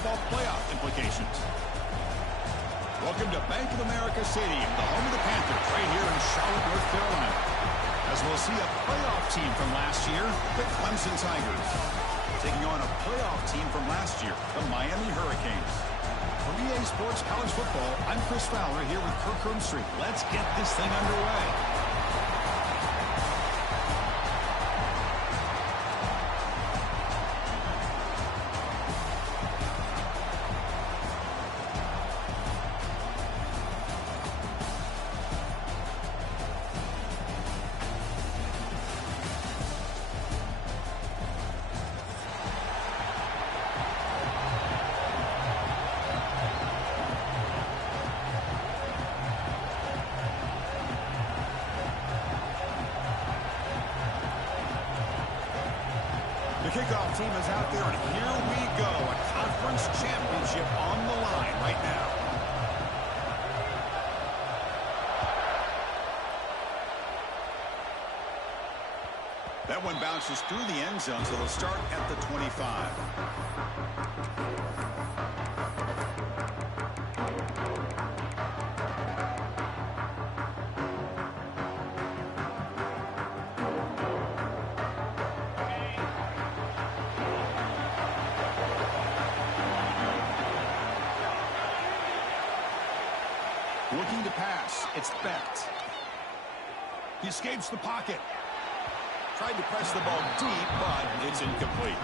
football playoff implications. Welcome to Bank of America Stadium, the home of the Panthers, right here in Charlotte, North Carolina. As we'll see a playoff team from last year, the Clemson Tigers, taking on a playoff team from last year, the Miami Hurricanes. For EA Sports College Football, I'm Chris Fowler here with Kirk Herbstreit. Let's get this thing underway. The kickoff team is out there, and here we go. A conference championship on the line right now. That one bounces through the end zone, so they'll start at the 25. Looking to pass. It's Becht. He escapes the pocket. Tried to press the ball deep, but it's incomplete.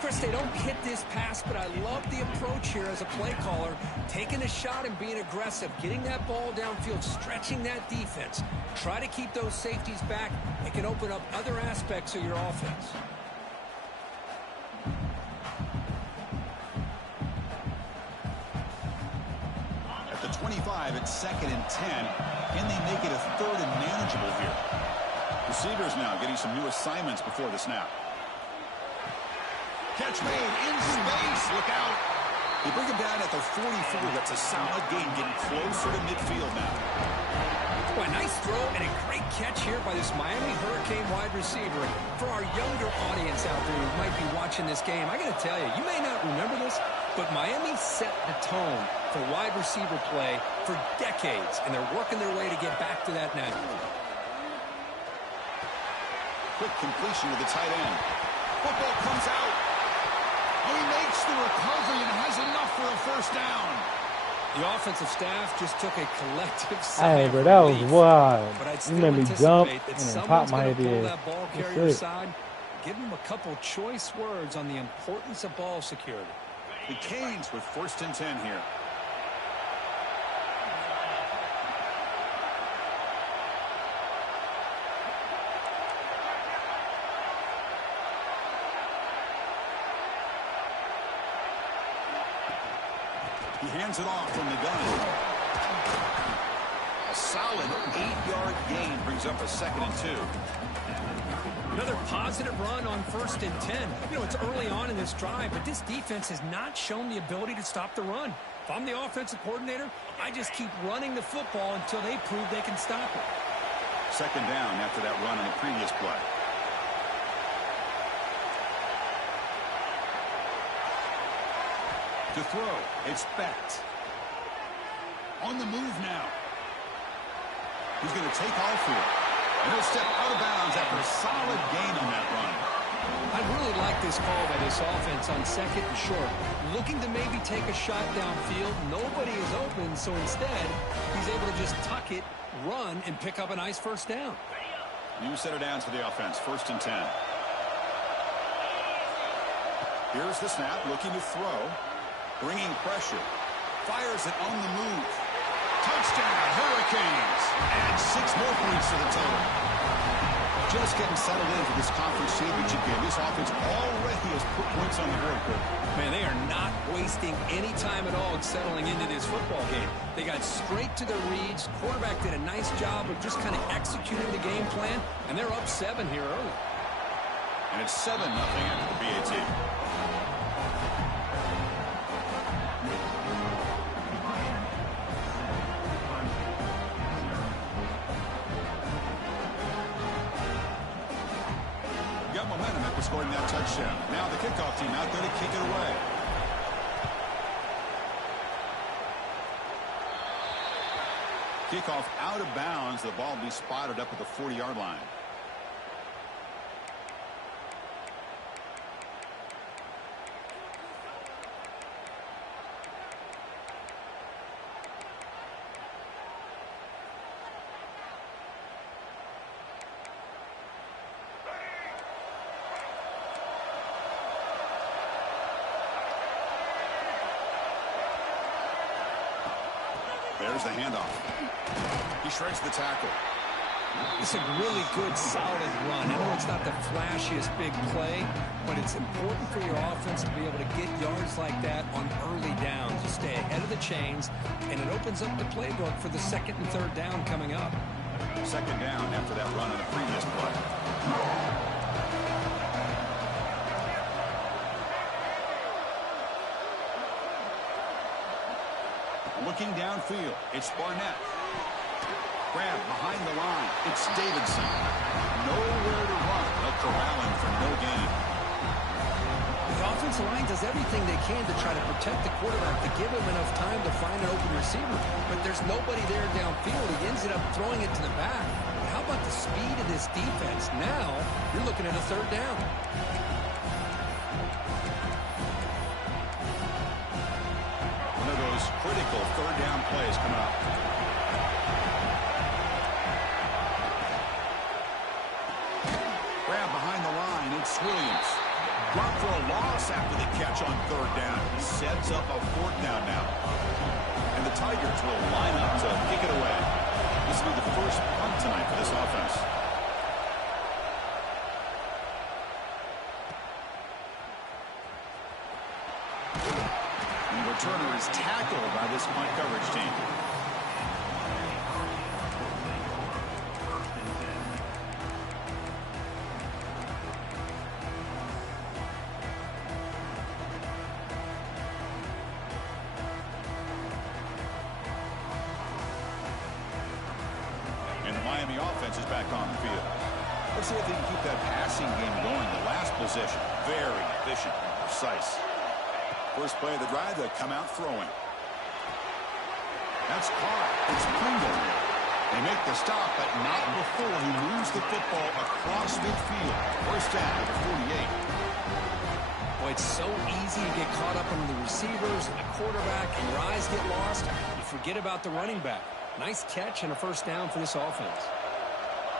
Chris, they don't hit this pass, but I love the approach here as a play caller. Taking a shot and being aggressive. Getting that ball downfield, stretching that defense. Try to keep those safeties back. It can open up other aspects of your offense. At the 25, it's 2nd and 10. Can they make it a 3rd and manageable here? Receivers now getting some new assignments before the snap. Catch made in space. Look out. They bring him down at the 44. That's a solid gain, getting closer to midfield now. Boy, nice throw and a great catch here by this Miami Hurricane wide receiver. For our younger audience out there who might be watching this game, I got to tell you, you may not remember this, but Miami set the tone for wide receiver play for decades, and they're working their way to get back to that now. Quick completion to the tight end. Football comes out. Oh, he makes the recovery and has enough for a first down. The offensive staff just took a collective sigh. Hey, bro, that was wild. But I'd You made me jump and then pop my pull head. that ball carrier aside. Give him a couple choice words on the importance of ball security. The Canes with 1st and 10 here. He hands it off from the gun. A solid 8-yard gain brings up a 2nd and 2. Another positive run on 1st and 10. You know, it's early on in this drive, but this defense has not shown the ability to stop the run. If I'm the offensive coordinator, I just keep running the football until they prove they can stop it. 2nd down after that run on the previous play. To throw, it's Becht. On the move now. He's going to take off here. And he'll step out of bounds after a solid gain on that run. I really like this call by this offense on 2nd and short. Looking to maybe take a shot downfield. Nobody is open, so instead, he's able to just tuck it, run, and pick up a nice first down. New set of downs for the offense. 1st and 10. Here's the snap, looking to throw. Bringing pressure. Fires it on the move. Touchdown, Hurricanes. And 6 more points to the total. Just getting settled in for this conference championship game. This offense already has put points on the board. Man, they are not wasting any time at all settling into this football game. They got straight to their reads. Quarterback did a nice job of just kind of executing the game plan, and they're up 7 here early. And it's 7-0 after the BAT. Got momentum after scoring that touchdown. Now the kickoff team out there to kick it away. Kickoff out of bounds. The ball will be spotted up at the 40-yard line. There's the handoff. He shreds the tackle. It's a really good, solid run. I know it's not the flashiest big play, but it's important for your offense to be able to get yards like that on early downs. You stay ahead of the chains, and it opens up the playbook for the second and third down coming up. Second down after that run on the previous play. Looking downfield, it's Barnett. Grab behind the line, it's Davidson. Nowhere to run. They'll corral him for no gain. The offensive line does everything they can to try to protect the quarterback, to give him enough time to find an open receiver. But there's nobody there downfield. He ends up throwing it to the back. But how about the speed of this defense? Now, you're looking at a third down. Critical third down plays coming up. Grab behind the line. It's Williams. Brought for a loss after the catch on third down. Sets up a fourth down now. And the Tigers will line up to kick it away. This will be the first punt tonight for this offense. Returner is tackled by this punt coverage team. And the Miami offense is back on the field. Let's see if they can keep that passing game going. The last possession, very efficient and precise. First play of the drive, they'll come out throwing. That's caught. It's Pringle. They make the stop, but not before he moves the football across midfield. First down at the 48. Boy, it's so easy to get caught up on the receivers and the quarterback, and your eyes get lost. You forget about the running back. Nice catch and a first down for this offense.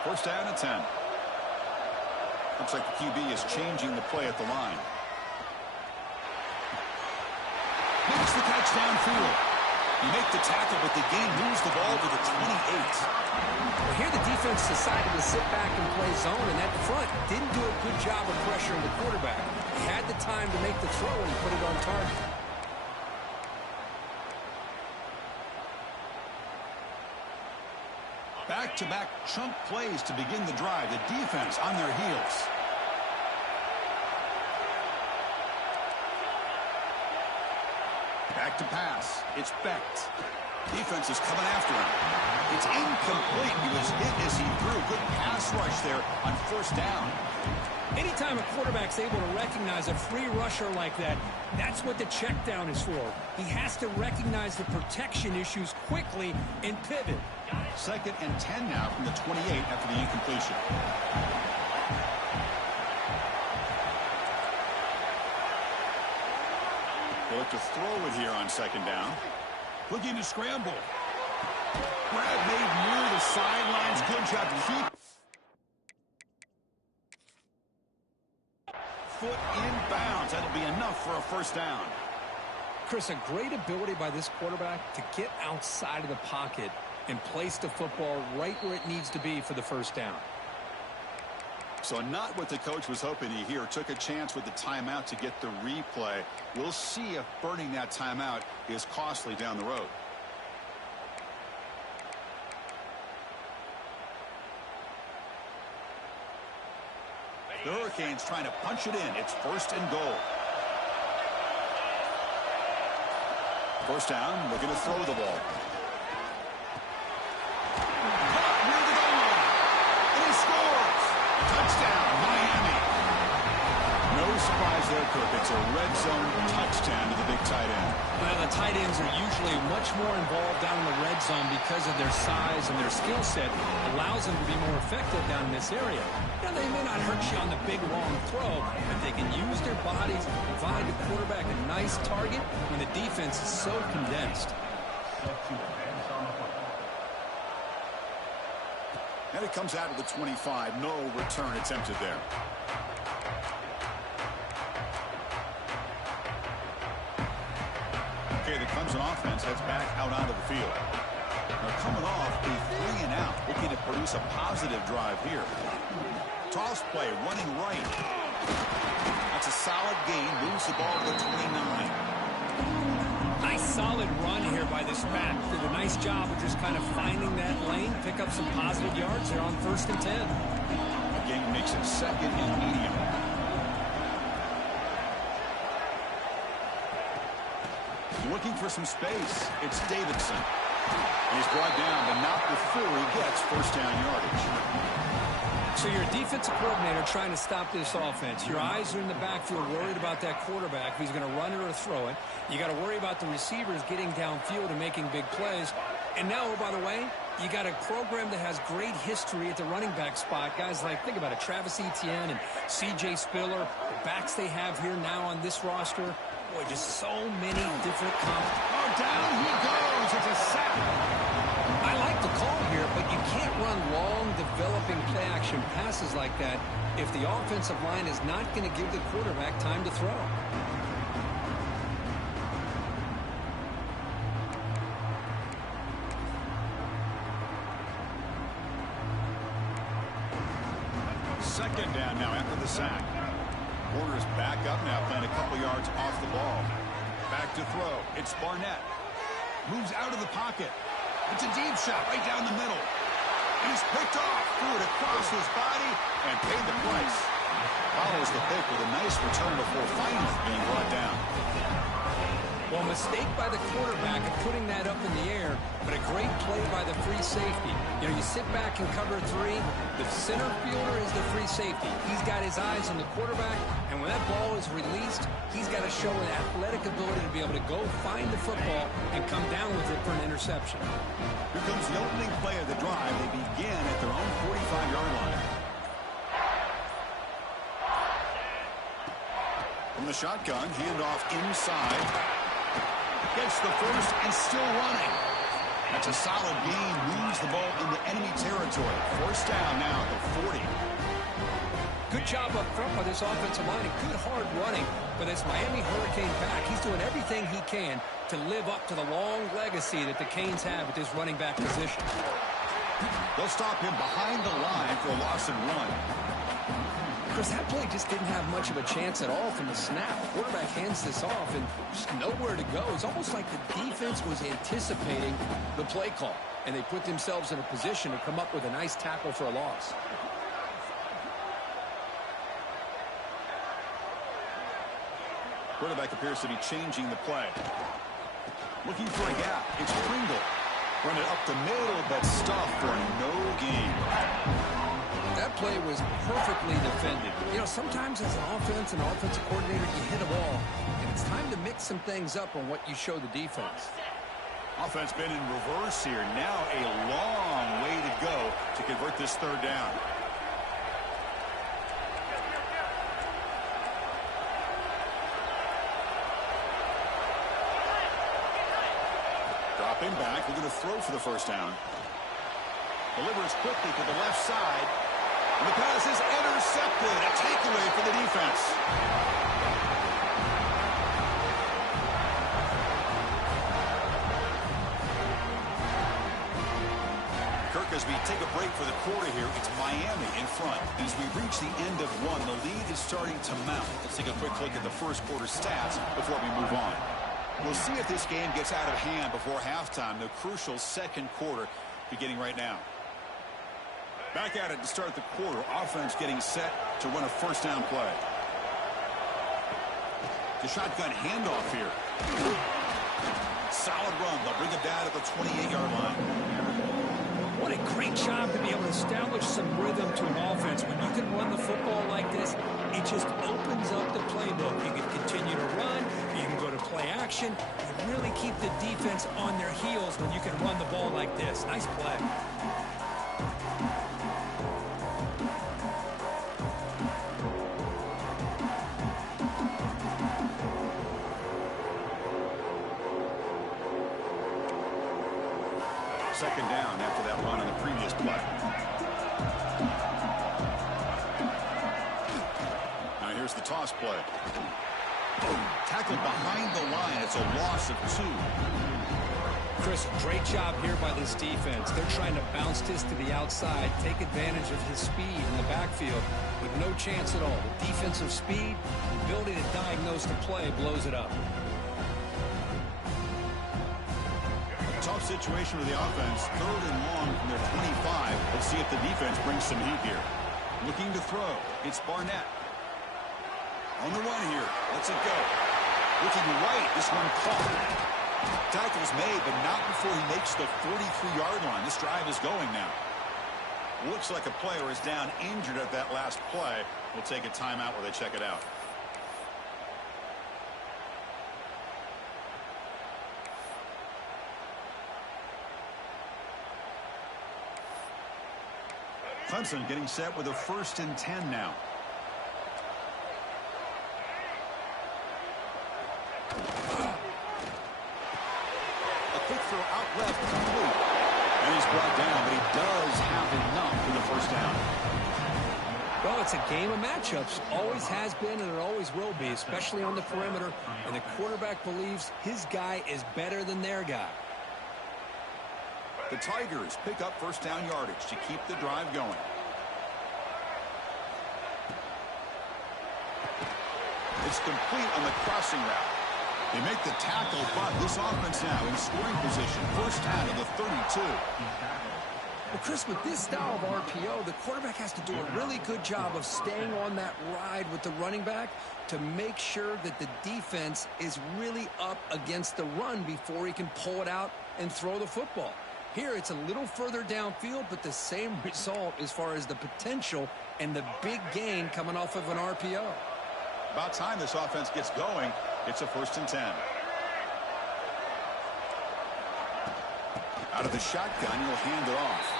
First down at 10. Looks like the QB is changing the play at the line. Makes the catch downfield. You make the tackle, but the game moves the ball to the 28. Well, here the defense decided to sit back and play zone, and that front didn't do a good job of pressuring the quarterback. He had the time to make the throw, and he put it on target. Back-to-back chunk plays to begin the drive. The defense on their heels. Back to pass. It's Becht. Defense is coming after him. It's incomplete. He was hit as he threw. Good pass rush there on first down. Anytime a quarterback's able to recognize a free rusher like that, that's what the check down is for. He has to recognize the protection issues quickly and pivot. Second and 10 now from the 28 after the incompletion. They look to throw it here on second down. Looking to scramble. Grab made near the sidelines. Good job. Keep foot in bounds. That'll be enough for a first down. Chris, a great ability by this quarterback to get outside of the pocket and place the football right where it needs to be for the first down. So not what the coach was hoping to hear. Took a chance with the timeout to get the replay. We'll see if burning that timeout is costly down the road. The Hurricanes trying to punch it in. It's first and goal. First down, looking to throw the ball. Touchdown, Miami. No surprise there, Cook. It's a red zone touchdown to the big tight end. Well, the tight ends are usually much more involved down in the red zone because of their size and their skill set allows them to be more effective down in this area. Now, they may not hurt you on the big, long throw, but they can use their bodies to provide the quarterback a nice target when the defense is so condensed. And it comes out of the 25. No return attempted there. Okay, the Clemson offense heads back out onto the field. Now coming off a 3-and-out, looking to produce a positive drive here. Toss play, running right. That's a solid gain, moves the ball to the 29. Nice solid run here by this back. Did a nice job of just kind of finding that lane, pick up some positive yards there on 1st and 10. The game makes it 2nd and medium. Looking for some space. It's Davidson. He's brought down, but not before he gets first down yardage. So you're a defensive coordinator trying to stop this offense. Your eyes are in the backfield worried about that quarterback who's going to run it or throw it. You got to worry about the receivers getting downfield and making big plays. And now, oh, by the way, you got a program that has great history at the running back spot. Guys like, think about it, Travis Etienne and C.J. Spiller, the backs they have here now on this roster. Boy, just so many different Oh, down he goes. It's a sack. I like the call here, but you can't run long, developing play-action passes like that if the offensive line is not going to give the quarterback time to throw. Second down now after the sack. Warner's back up now, playing a couple yards off the ball. Back to throw. It's Barnett. Moves out of the pocket. It's a deep shot right down the middle. And he's picked off. Threw it across his body and paid the price. Follows the pick with a nice return before finally being brought down. Well, mistake by the quarterback of putting that up in the air, but a great play by the free safety. You know, you sit back and cover 3. The center fielder is the free safety. He's got his eyes on the quarterback, and when that ball is released, he's got to show an athletic ability to be able to go find the football and come down with it for an interception. Here comes the opening play of the drive. They begin at their own 45-yard line. From the shotgun, handoff inside. Gets the first and still running. That's a solid gain. Moves the ball into enemy territory. First down now at the 40. Good job up front by this offensive line and good hard running. But this Miami Hurricane back, he's doing everything he can to live up to the long legacy that the Canes have at this running back position. They'll stop him behind the line for a loss and 1. Chris, that play just didn't have much of a chance at all from the snap. Quarterback hands this off and just nowhere to go. It's almost like the defense was anticipating the play call, and they put themselves in a position to come up with a nice tackle for a loss. Quarterback appears to be changing the play. Looking for a gap. It's Pringle. Run it up the middle, but stuffed for no gain. That play was perfectly defended. You know, sometimes as an offensive coordinator, you hit a ball, and it's time to mix some things up on what you show the defense. Offense been in reverse here. Now a long way to go to convert this third down. Dropping back, we're going to throw for the first down. Delivers quickly to the left side. And the pass is intercepted. A takeaway for the defense. Kirk, as we take a break for the quarter here, it's Miami in front. As we reach the end of 1, the lead is starting to mount. Let's take a quick look at the first quarter stats before we move on. We'll see if this game gets out of hand before halftime. The crucial second quarter beginning right now. Back at it to start the quarter. Offense getting set to run a first down play. The shotgun handoff here. Solid run. They'll bring it down at the 28-yard line. What a great job to be able to establish some rhythm to an offense. When you can run the football like this, it just opens up the playbook. You can continue to run. You can go to play action. You really keep the defense on their heels when you can run the ball like this. Nice play. Second down after that run on the previous play. Now here's the toss play. Tackled behind the line. It's a loss of 2. Chris, great job here by this defense. They're trying to bounce this to the outside, take advantage of his speed in the backfield, with no chance at all. The defensive speed, ability to diagnose the play, blows it up. Tough situation for the offense. 3rd and long from their 25. Let's see if the defense brings some heat here. Looking to throw. It's Barnett. On the run here. Lets it go. Looking right. This one caught. Tackle's made, but not before he makes the 43-yard line. This drive is going now. Looks like a player is down injured at that last play. We'll take a timeout while they check it out. Clemson getting set with a 1st and 10 now. A quick throw out left, complete. And he's brought down, but he does have enough for the first down. Well, it's a game of matchups. Always has been, and it always will be, especially on the perimeter. And the quarterback believes his guy is better than their guy. The Tigers pick up first down yardage to keep the drive going. It's complete on the crossing route. They make the tackle, but this offense now in scoring position. First down of the 32. Well, Chris, with this style of RPO, the quarterback has to do a really good job of staying on that ride with the running back to make sure that the defense is really up against the run before he can pull it out and throw the football. Here, it's a little further downfield, but the same result as far as the potential and the big gain coming off of an RPO. About time this offense gets going. It's a 1st and 10. Out of the shotgun, he'll hand it off.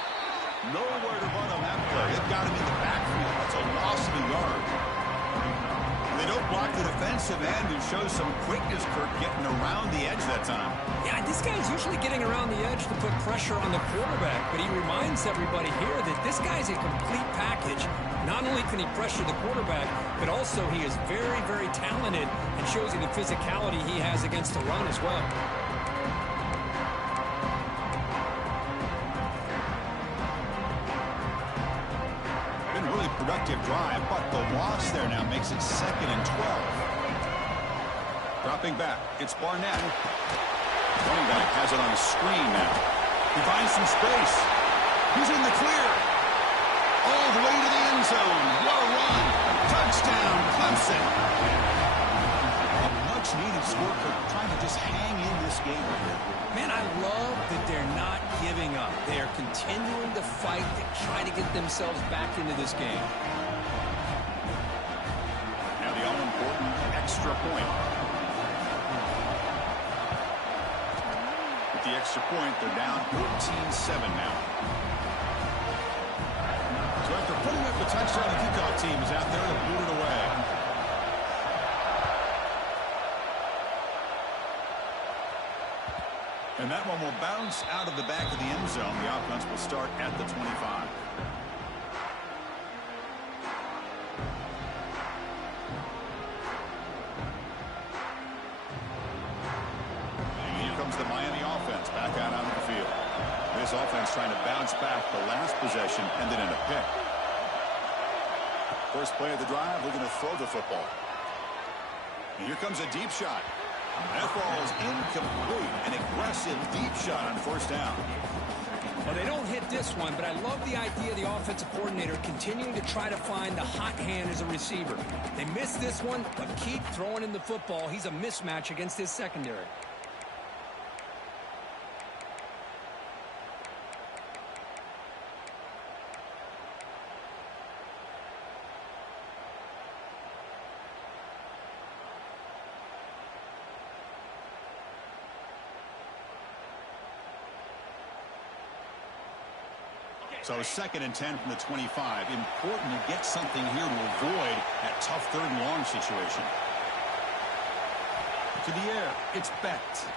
Nowhere to run on that play. They've got him in the backfield. It's a loss of a yard. They don't block the defensive end and show some quickness, Kirk, getting around the edge that time. Yeah, this guy's usually getting around the edge to put pressure on the quarterback, but he reminds everybody here that this guy's a complete package. Not only can he pressure the quarterback, but also he is very, very talented and shows you the physicality he has against the run as well. Really productive drive, but the loss there now makes it 2nd and 12. Dropping back, it's Barnett. Running back has it on the screen now. He finds some space. He's in the clear. All the way to the end zone. What a run. Touchdown, Clemson. A much-needed score for trying to just hang in this game right here. Man, I love that they're not giving up. They are continuing to fight to try to get themselves back into this game. Now the all-important extra point. With the extra point, they're down 14-7 now. So after putting up the touchdown, the kickoff team is out there to boot it away. And that one will bounce out of the back of the end zone. The offense will start at the 25. And here comes the Miami offense back out onto the field. This offense trying to bounce back. The last possession ended in a pick. First play of the drive, looking to throw the football. And here comes a deep shot. That ball is incomplete. An aggressive deep shot on first down. Well, they don't hit this one, but I love the idea of the offensive coordinator continuing to try to find the hot hand as a receiver. They missed this one, but keep throwing in the football. He's a mismatch against his secondary. So 2nd and 10 from the 25. Important to get something here to avoid that tough 3rd and long situation. To the air, it's Becht.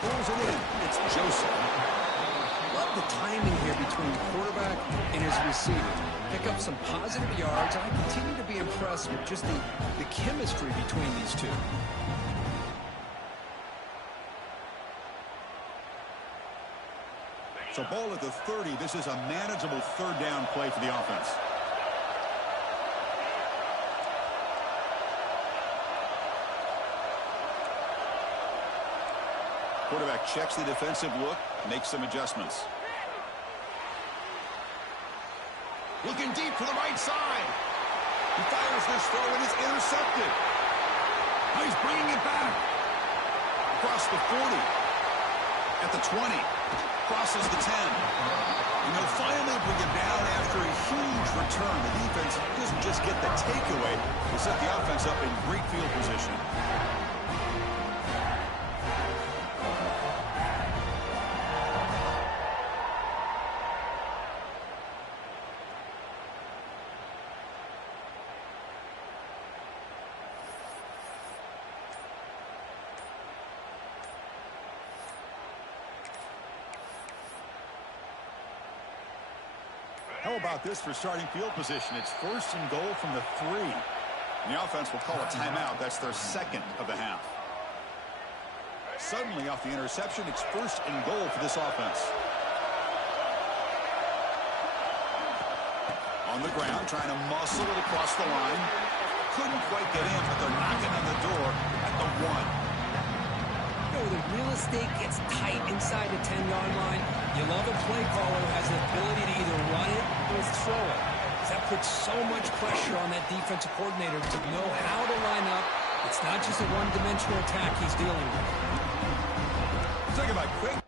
Pulls it in. It's Joseph. Love the timing here between the quarterback and his receiver. Pick up some positive yards. I continue to be impressed with just the chemistry between these two. So ball at the 30. This is a manageable 3rd down play for the offense. Quarterback checks the defensive look, makes some adjustments. Looking deep to the right side. He fires this throw and is intercepted. Now he's bringing it back. Across the 40. At the 20. Crosses the 10. And they'll finally bring it down after a huge return. The defense doesn't just get the takeaway. They set the offense up in great field position. How about this for starting field position? It's 1st and goal from the 3. And the offense will call a timeout. That's their 2nd of the half. Suddenly off the interception, it's 1st and goal for this offense. On the ground, trying to muscle it across the line. Couldn't quite get in, but they're knocking on the door at the 1. The real estate gets tight inside the 10-yard line. You love a play caller who has the ability to either run it or throw it. That puts so much pressure on that defensive coordinator to know how to line up. It's not just a one-dimensional attack he's dealing with. Think about quick.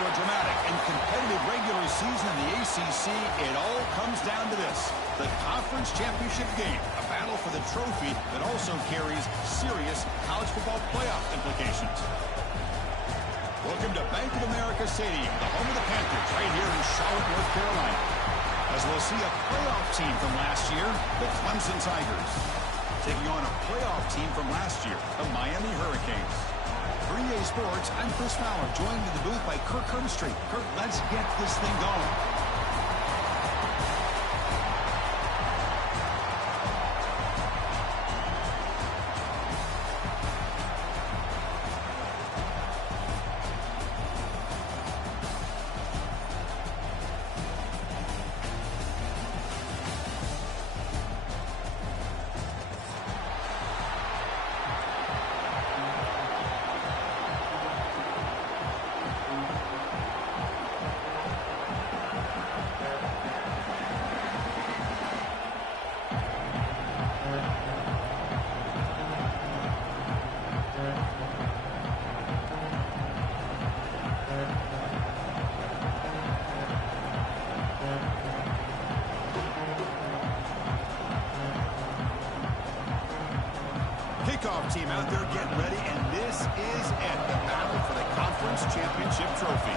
After a dramatic and competitive regular season in the ACC, it all comes down to this: the conference championship game, a battle for the trophy that also carries serious college football playoff implications. Welcome to Bank of America Stadium, the home of the Panthers, right here in Charlotte, North Carolina, as we'll see a playoff team from last year, the Clemson Tigers, taking on a playoff team from last year, the Miami Hurricanes. For EA Sports, I'm Chris Fowler, joined in the booth by Kirk Herbstreit. Kirk, let's get this thing going. Kickoff team out there getting ready, and this is it, the battle for the conference championship trophy.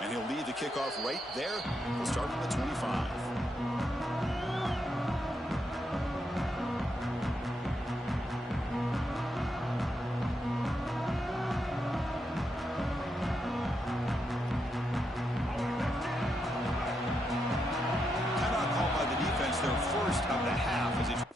And he'll lead the kickoff right there. We'll start from the 25. Their first of the half as it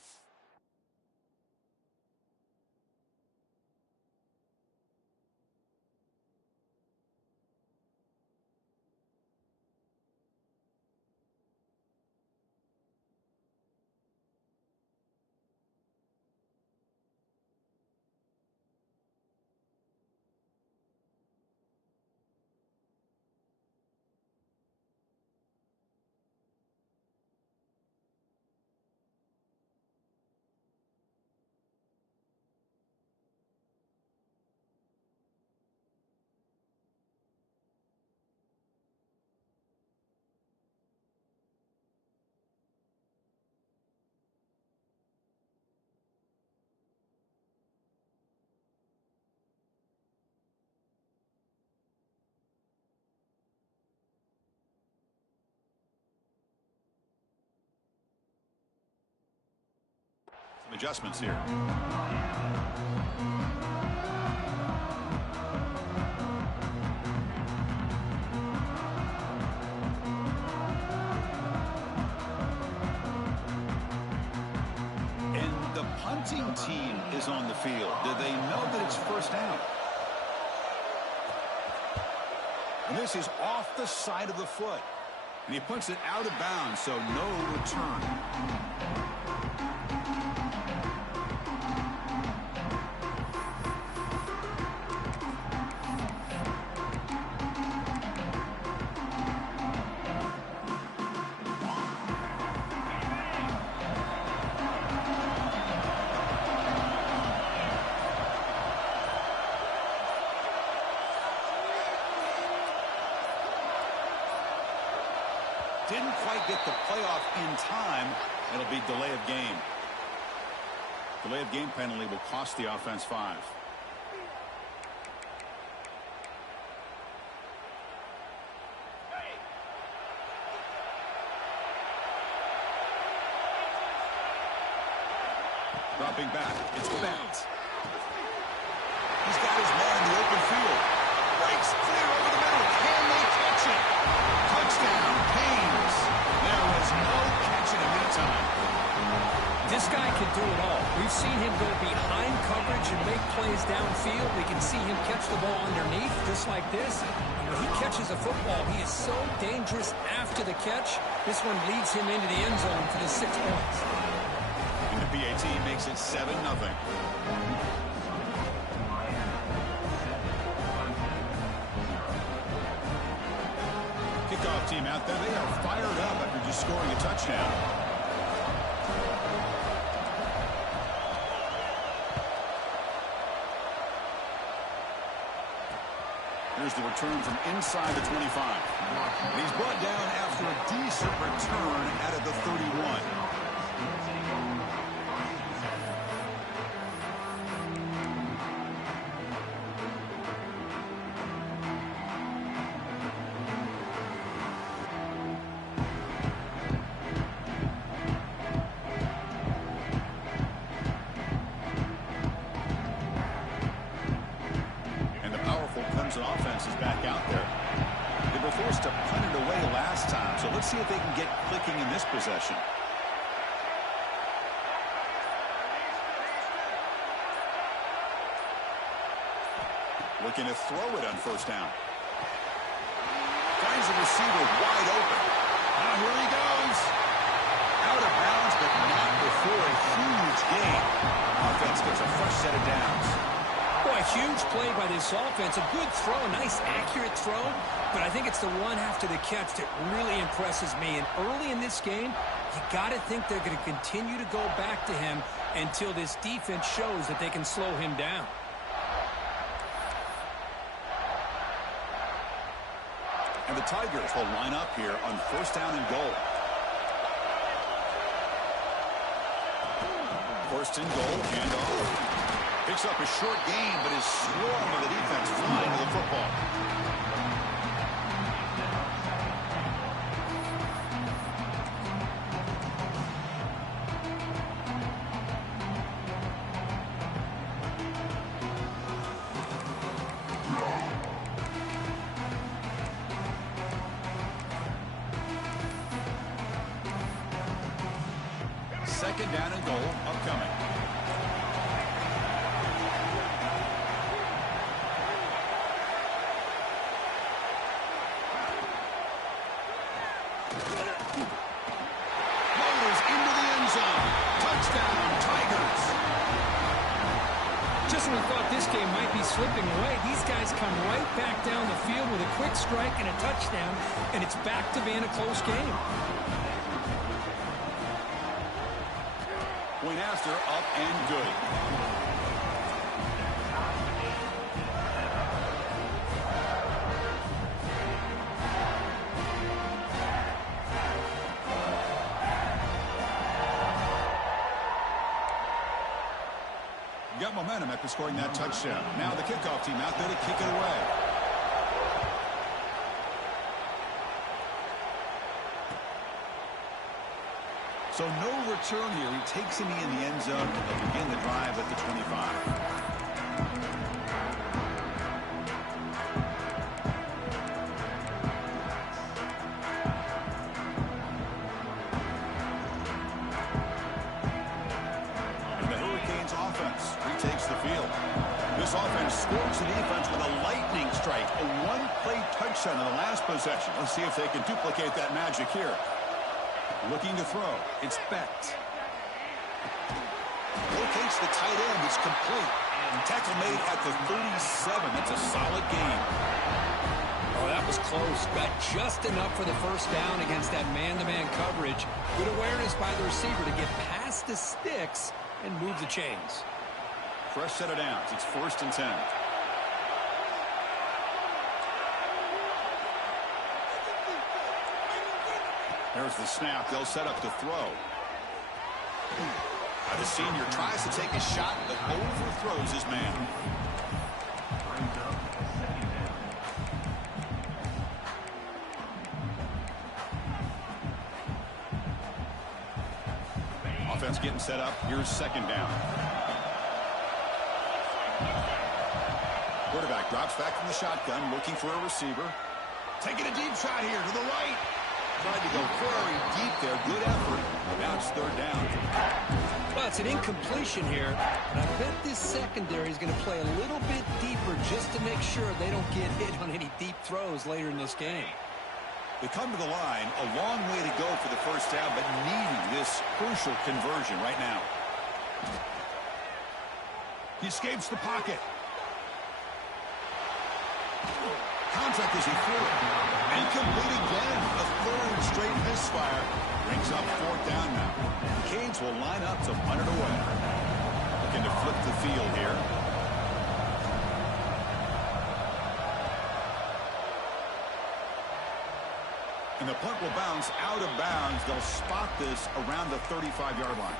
some adjustments here. And the punting team is on the field. Do they know that it's first down? And this is off the side of the foot. And he puts it out of bounds, so no return. Didn't quite get the playoff in time. It'll be delay of game. Delay of game penalty will cost the offense 5. Dropping back. It's Bennett. He's got his man in the open field. Breaks clear over the middle. Can they catch it? Touchdown, Canes. There was no catch in the meantime. This guy can do it all. We've seen him go behind coverage and make plays downfield. We can see him catch the ball underneath, just like this. And when he catches a football, he is so dangerous after the catch. This one leads him into the end zone for the 6 points. And the PAT makes it 7-0. Kickoff team out there, they are fired up after just scoring a touchdown. Here's the return from inside the 25. And he's brought down after a decent return out of the 31. Clemson offense is back out there. They were forced to punt it away last time, so let's see if they can get clicking in this possession. Looking to throw it on first down. Finds the receiver wide open. Now here he goes. Out of bounds, but not before a huge gain. Offense gets a fresh set of downs. Boy, huge play by this offense. A good throw, a nice accurate throw, but I think it's the one after the catch that really impresses me. And early in this game, you got to think they're going to continue to go back to him until this defense shows that they can slow him down. And the Tigers will line up here on first down and goal. First and goal, handoff. Picks up a short gain, but is swarmed by the defense flying to the football. Second down and goal upcoming. Motors into the end zone. Touchdown, Tigers. Just when we thought this game might be slipping away, these guys come right back down the field with a quick strike and a touchdown, and it's back to being a close game. Point after, up and good. Got momentum after scoring that touchdown. Now the kickoff team out there to kick it away. So no return here. He takes him in the end zone, and they'll begin the drive at the 25. And the Hurricanes offense retakes the field. This offense scores the defense with a lightning strike, a one-play touchdown in the last possession. Let's see if they can duplicate that magic here. Looking to throw. It's Becht. Locates the tight end. It's complete. And tackle made at the 37. That's a solid gain. Oh, that was close. Got just enough for the first down against that man-to-man coverage. Good awareness by the receiver to get past the sticks and move the chains. Fresh set of downs. It's 1st and 10. There's the snap. They'll set up to throw. The senior tries to take a shot, but overthrows his man. Offense getting set up. Here's second down. Quarterback drops back from the shotgun, looking for a receiver. Taking a deep shot here to the right. Tried to go very deep there. Good effort. Now it's third down. Well, it's an incompletion here, and I bet this secondary is going to play a little bit deeper just to make sure they don't get hit on any deep throws later in this game. They come to the line, a long way to go for the first down, but needing this crucial conversion right now. He escapes the pocket. Contact as he threw it. Incomplete again. A third straight misfire. Brings up fourth down now. The Canes will line up to punt it away. Looking to flip the field here. And the punt will bounce out of bounds. They'll spot this around the 35-yard line.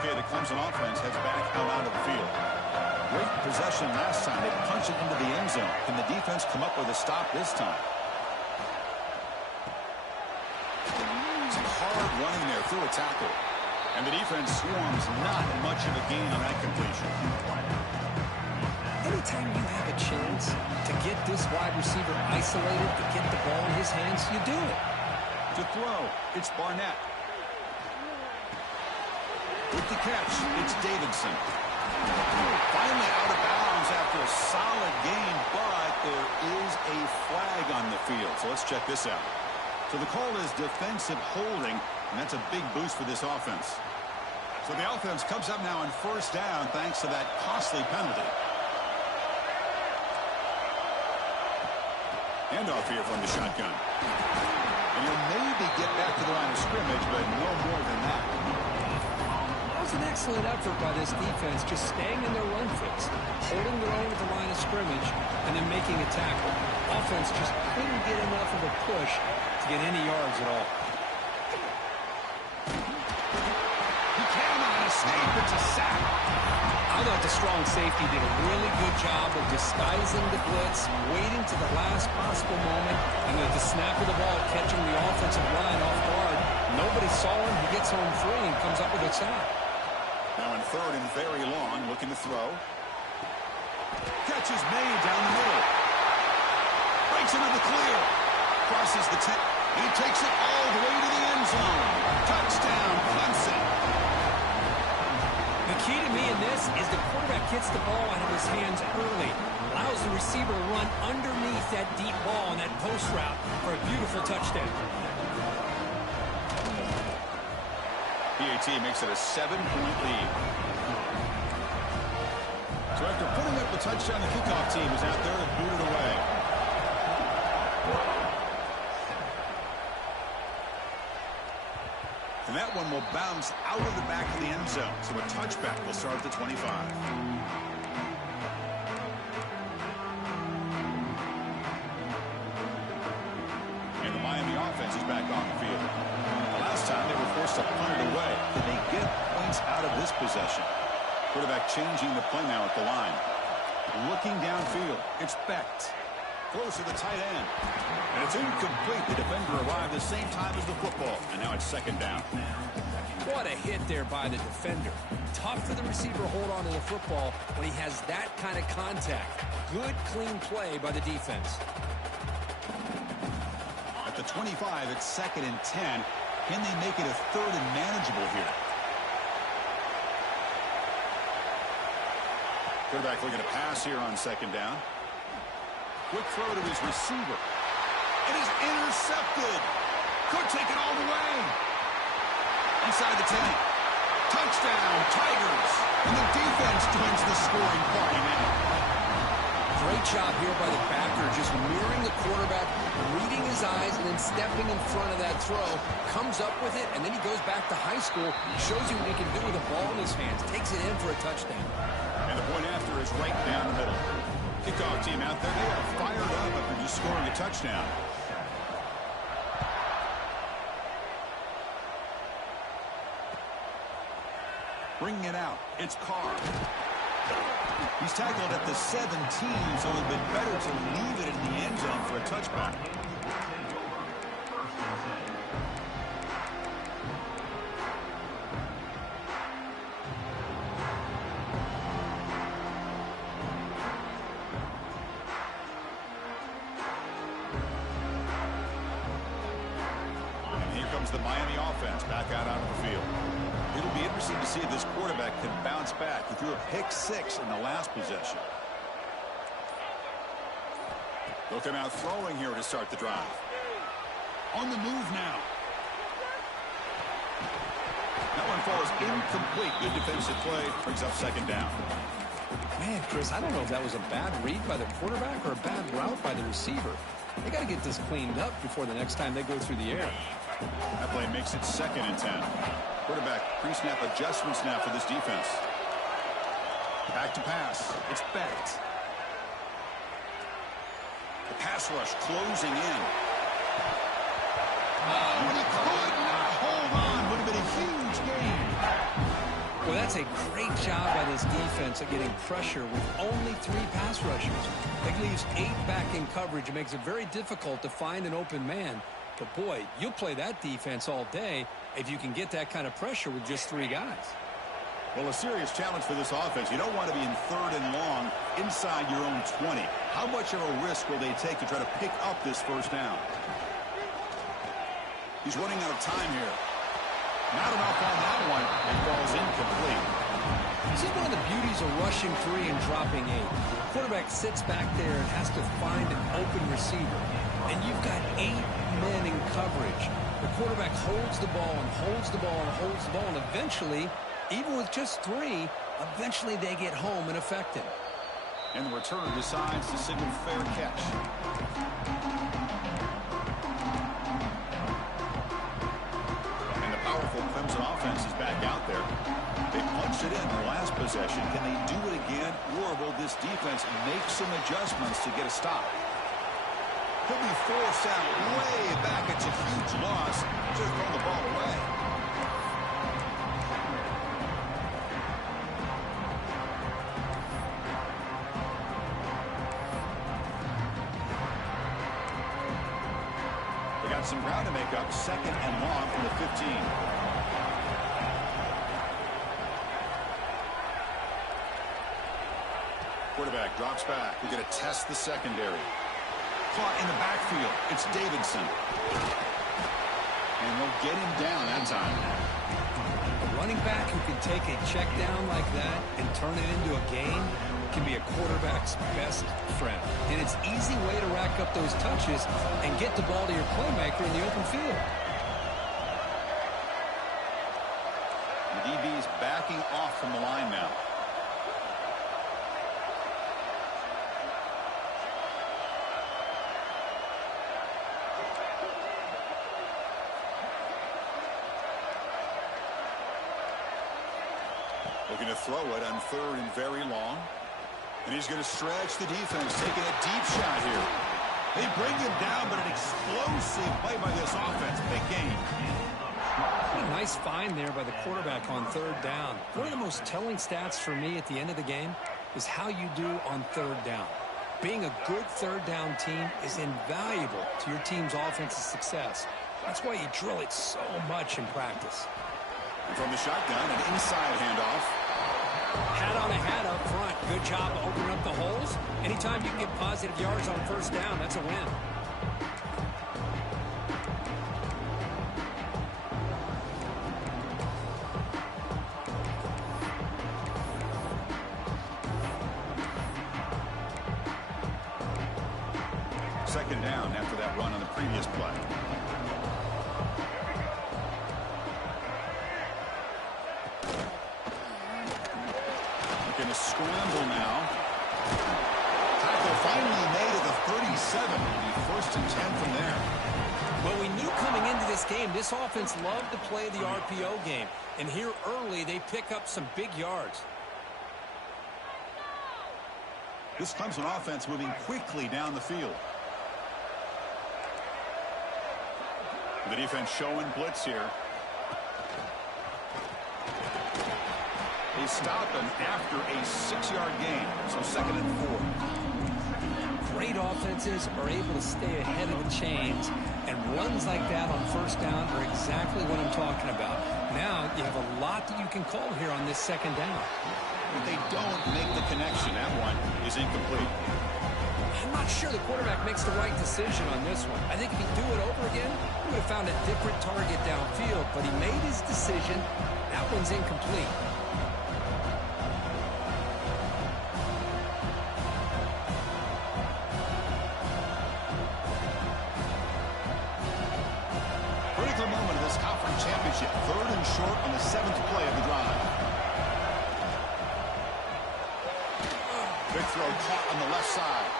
Okay, the Clemson offense heads back out onto the field. Great possession last time. They punched it into the end zone. Can the defense come up with a stop this time? Some hard running there through a tackle. And the defense swarms not much of a gain on that completion. Anytime you have a chance to get this wide receiver isolated, to get the ball in his hands, you do it. To throw, it's Barnett. With the catch, it's Davidson. Finally out of bounds after a solid gain, but there is a flag on the field. So let's check this out. So the call is defensive holding, and that's a big boost for this offense. So the offense comes up now on first down thanks to that costly penalty. Handoff here from the shotgun. And he'll maybe get back to the line of scrimmage, but no more than that. That was an excellent effort by this defense, just staying in their run fix, holding their own at the line of scrimmage, and then making a tackle. Offense just couldn't get enough of a push to get any yards at all. It's a sack. I thought the strong safety did a really good job of disguising the blitz, waiting to the last possible moment, and at the snap of the ball, catching the offensive line off guard. Nobody saw him. He gets home free and comes up with a sack. Now in third and very long, looking to throw. Catch is made down the middle. Breaks into the clear. Crosses the 10. He takes it all the way to the end zone. Touchdown, Clemson. The key to me in this is the quarterback gets the ball out of his hands early, allows the receiver to run underneath that deep ball on that post route for a beautiful touchdown. PAT makes it a 7-point lead. So after putting up the touchdown, the kickoff team is out there to boot it away. And that one will bounce out of the back of the end zone. So a touchback will start at the 25. And the Miami offense is back on the field. Last time they were forced to punt it away. Can they get points out of this possession? Quarterback changing the play now at the line. Looking downfield. It's Becht. Close to the tight end. And it's incomplete. The defender arrived the same time as the football. And now it's second down. What a hit there by the defender. Tough for the receiver to hold on to the football when he has that kind of contact. Good, clean play by the defense. At the 25, it's second and 10. Can they make it a third and manageable here? Quarterback looking to pass here on second down. Quick throw to his receiver. It is intercepted. Could take it all the way. Inside the 10. Touchdown, Tigers. And the defense joins the scoring party now. Great job here by the backer, just mirroring the quarterback, reading his eyes, and then stepping in front of that throw. Comes up with it, and then he goes back to high school. Shows you what he can do with a ball in his hands. Takes it in for a touchdown. And the point after is right down the middle. Kickoff team out there, they are fired up after just scoring a touchdown. Bringing it out, it's Carr. He's tackled at the 17, so it would have been better to leave it in the end zone for a touchback. And here comes the Miami offense back out onto the field. It'll be interesting to see if this quarterback can bounce back. He threw a pick-6 in the last possession. They'll come out throwing here to start the drive. On the move now. That one falls incomplete. Good defensive play. Brings up second down. Man, Chris, I don't know if that was a bad read by the quarterback or a bad route by the receiver. They got to get this cleaned up before the next time they go through the air. That play makes it second and 10. Quarterback pre-snap adjustments now for this defense. Back to pass. It's Becht. The pass rush closing in. Oh, and he could not hold on. Would have been a huge gain. Well, that's a great job by this defense at getting pressure with only 3 pass rushers. That leaves 8 back in coverage. It makes it very difficult to find an open man. But, boy, you'll play that defense all day if you can get that kind of pressure with just 3 guys. Well, a serious challenge for this offense. You don't want to be in 3rd and long inside your own 20. How much of a risk will they take to try to pick up this first down? He's running out of time here. Not enough on that one. It falls incomplete. This is one of the beauties of rushing 3 and dropping 8. The quarterback sits back there and has to find an open receiver. And you've got 8 men in coverage. The quarterback holds the ball and holds the ball and holds the ball. And eventually, even with just 3, eventually they get home and affect him. And the returner decides to signal fair catch. And the powerful Clemson offense is back out there. They punched it in the last possession. Can they do it again, or will this defense make some adjustments to get a stop? He'll be forced out way back. It's a huge loss. Just throw the ball away. They got some ground to make up. 2nd and long from the 15. Quarterback drops back. We're going to test the secondary. Caught in the backfield. It's Davidson. And they'll get him down that time. A running back who can take a check down like that and turn it into a gain can be a quarterback's best friend. And it's an easy way to rack up those touches and get the ball to your playmaker in the open field. The DB is backing off from the line now. Looking to throw it on 3rd and very long. And he's going to stretch the defense, taking a deep shot here. They bring him down, but an explosive play by this offense. Big game. What a nice find there by the quarterback on 3rd down. One of the most telling stats for me at the end of the game is how you do on 3rd down. Being a good 3rd down team is invaluable to your team's offensive success. That's why you drill it so much in practice. And from the shotgun, an inside handoff. Hat on a hat up front. Good job of opening up the holes. Anytime you can get positive yards on 1st down, that's a win. Second down after that run on the previous play. Going to scramble now. Tackle finally made at the 37. It'll be 1st and 10 from there. Well, we knew coming into this game, this offense loved to play the RPO game. And here early, they pick up some big yards. This Clemson offense moving quickly down the field. The defense showing blitz here. They stop him after a 6-yard gain, so 2nd and 4. Great offenses are able to stay ahead of the chains, and runs like that on 1st down are exactly what I'm talking about. Now you have a lot that you can call here on this 2nd down. But they don't make the connection. That one is incomplete. I'm not sure the quarterback makes the right decision on this one. I think if he'd do it over again, he would have found a different target downfield, but he made his decision. That one's incomplete. Critical moment of this conference championship. 3rd and short on the 7th play of the drive. Big throw caught on the left side.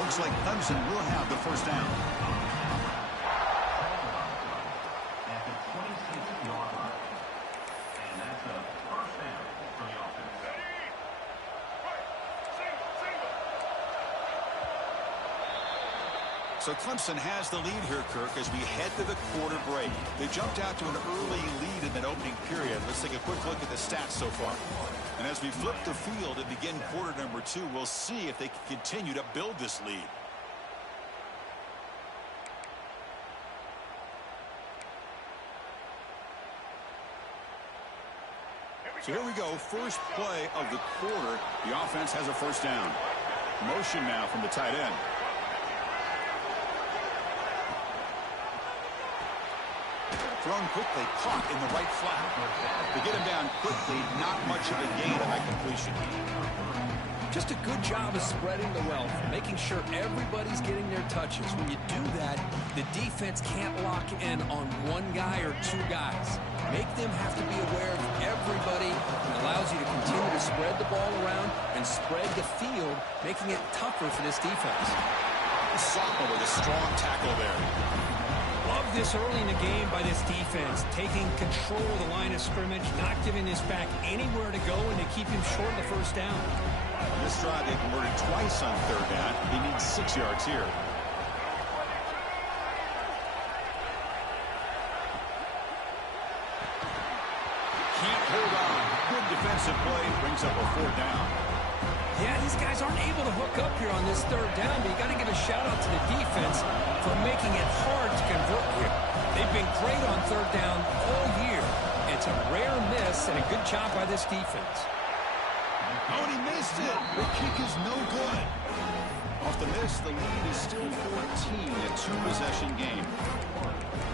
Looks like Clemson will have the 1st down. So Clemson has the lead here, Kirk, as we head to the quarter break. They jumped out to an early lead in that opening period. Let's take a quick look at the stats so far. And as we flip the field and begin quarter number 2, we'll see if they can continue to build this lead. So here we go, first play of the quarter. The offense has a first down. Motion now from the tight end. Thrown quickly, caught in the right flat. To get him down quickly, not much of a gain on that completion. Just a good job of spreading the wealth, making sure everybody's getting their touches. When you do that, the defense can't lock in on one guy or two guys. Make them have to be aware of everybody, and allows you to continue to spread the ball around and spread the field, making it tougher for this defense. Sophomore with a strong tackle there. Love this early in the game by this defense, taking control of the line of scrimmage, not giving this back anywhere to go, and to keep him short of the first down. In this drive, they converted twice on third down. He needs 6 yards here. Can't hold on. Good defensive play. Brings up a fourth down. Yeah, these guys aren't able to hook up here on this third down, but you got to give a shout out to the defense for making it hard to convert here. They've been great on third down all year. It's a rare miss and a good job by this defense. Oh, and he missed it. The kick is no good. Off the miss, the lead is still 14, a two-possession game.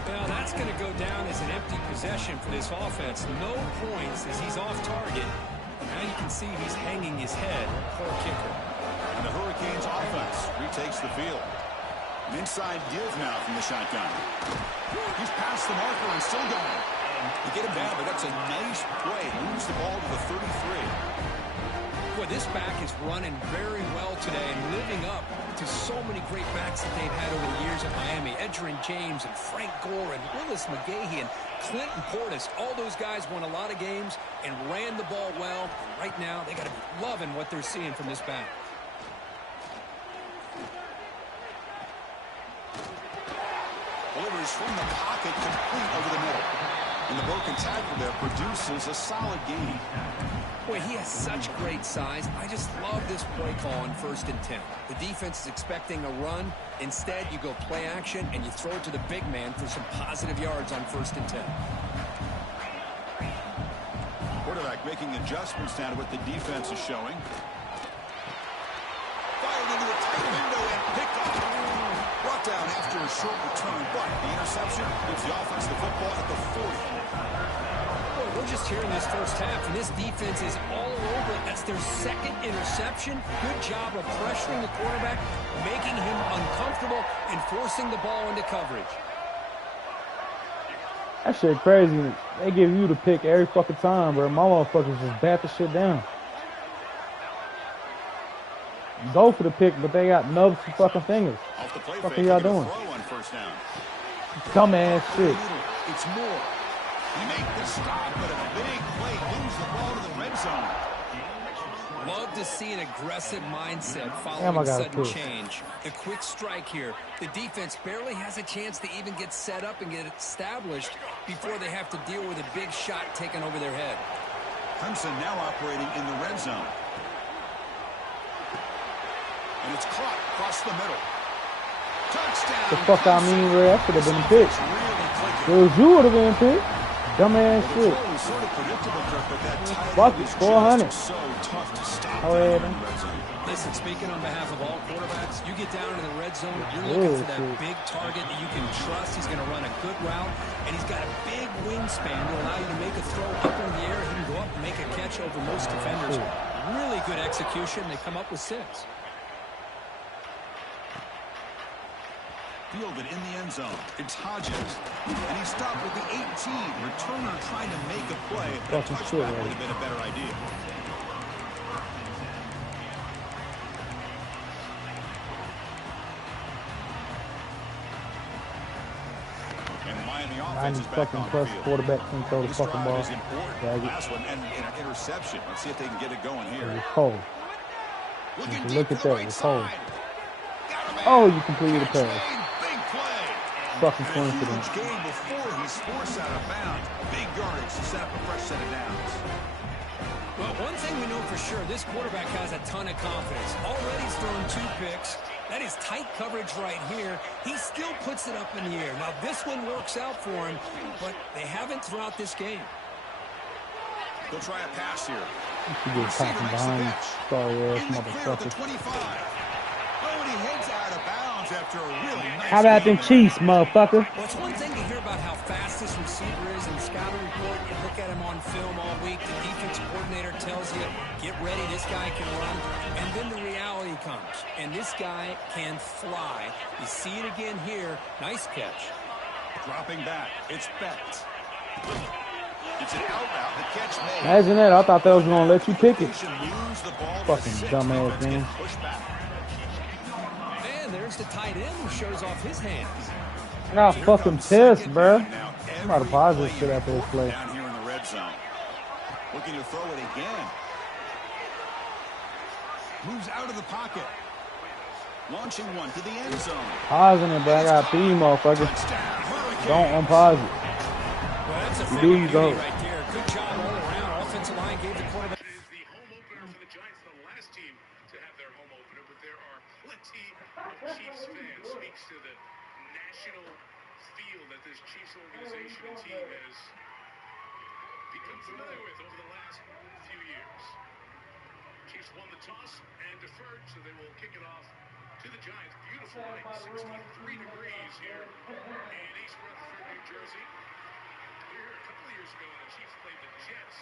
Well, that's going to go down as an empty possession for this offense. No points as he's off target. Now you can see he's hanging his head. Poor kicker. And the Hurricanes offense retakes the field. An inside give now from the shotgun. He's past the marker and still going. To get him down, but that's a nice play. Moves the ball to the 33. Boy, this back is running very well today and living up to so many great backs that they've had over the years at Miami. Edgerrin James and Frank Gore and Willis McGahee and Clinton Portis. All those guys won a lot of games and ran the ball well. And right now, they got to be loving what they're seeing from this back. Delivers from the pocket, complete over the middle. And the broken tackle there produces a solid gain. Boy, he has such great size. I just love this play call on 1st and 10. The defense is expecting a run. Instead, you go play action, and you throw it to the big man for some positive yards on 1st and 10. Quarterback making adjustments now to what the defense is showing. Fired into a tight window and picked off. Brought down after a short return, but the interception gives the offense the football at the 40. We're just here in this first half, and this defense is all over it. That's their second interception. Good job of pressuring the quarterback, making him uncomfortable, and forcing the ball into coverage. That shit crazy. They give you the pick every fucking time, bro. My motherfuckers just bat the shit down. Go for the pick, but they got nubs and fucking fingers. Off the play What are y'all doing? On first down. Dumbass shit. It's more. You make the stop, but a big play moves the ball to the red zone. Love to see an aggressive mindset following sudden change. The quick strike here. The defense barely has a chance to even get set up and get established before they have to deal with a big shot taken over their head. Clemson now operating in the red zone. And it's caught across the middle. Touchdown. The fuck I mean, bro? That should have been a pick. It was you would have been a pick. Dumbass shit. Fuck it, 400. Oh, yeah, man. Listen, speaking on behalf of all quarterbacks, you get down into the red zone, you're looking for that big target that you can trust. He's going to run a good route, and he's got a big wingspan to allow you to make a throw up in the air. He can go up and make a catch over most defenders. Really good execution. They come up with 6. Fielded in the end zone. It's Hodges. And he stopped with the 18. Returner trying to make a play. A touchback would have been a better idea. And the Miami offense is back on the field. Quarterback can throw the fucking ball. Last one and an interception. Let's see if they can get it going here. It's cold. Look at that. It's cold. Oh, you completed the pass. fucking And a coincidence. huge game before he's forced out of bounds. Big yardage to set up a fresh set of downs. Well, one thing we know for sure, this quarterback has a ton of confidence. Already he's thrown 2 picks. That is tight coverage right here. He still puts it up in the air. Now, this one works out for him, but they haven't throughout this game. They'll try a pass here. You get passing behind. Sorry ass In the clear at the motherfucker. 25. Oh, and he heads out of bounds after a really nice How about them game Chiefs, motherfucker? Well, it's one thing to hear about how fast this receiver is in the scouting report. You look at him on film all week. The defense coordinator tells you, get ready, this guy can run. And then the reality comes. And this guy can fly. You see it again here. Nice catch. Dropping back. It's Becht. It's an out route. The catch made. Imagine that. I thought they was going to let you pick it. Lose the ball to Fucking 6. dumbass Defense man. gets pushed back. And there's the tight end who shows off his hands. I got fucking pissed, bro. Now I'm about to pause this shit every after this play. down here in the red zone. Looking to throw it again. Moves out of the pocket. Launching one to the end zone. Pausing it, bro. I got 3 motherfuckers. Touchdown. Hurricane. Don't unpause it. Well, that's a You thing do, of you beauty go. right there. Good job all around. Offensive line gave the quarterback. It is the home opener for the Giants, the last team to have their home opener, but there are plenty of Chiefs fans. Speaks to the national feel that this Chiefs organization and team has become familiar with over the last few years. Chiefs won the toss and deferred, so they will kick it off to the Giants. Beautiful night, 63 degrees here in East Rutherford, New Jersey. We were here a couple of years ago when the Chiefs played the Jets.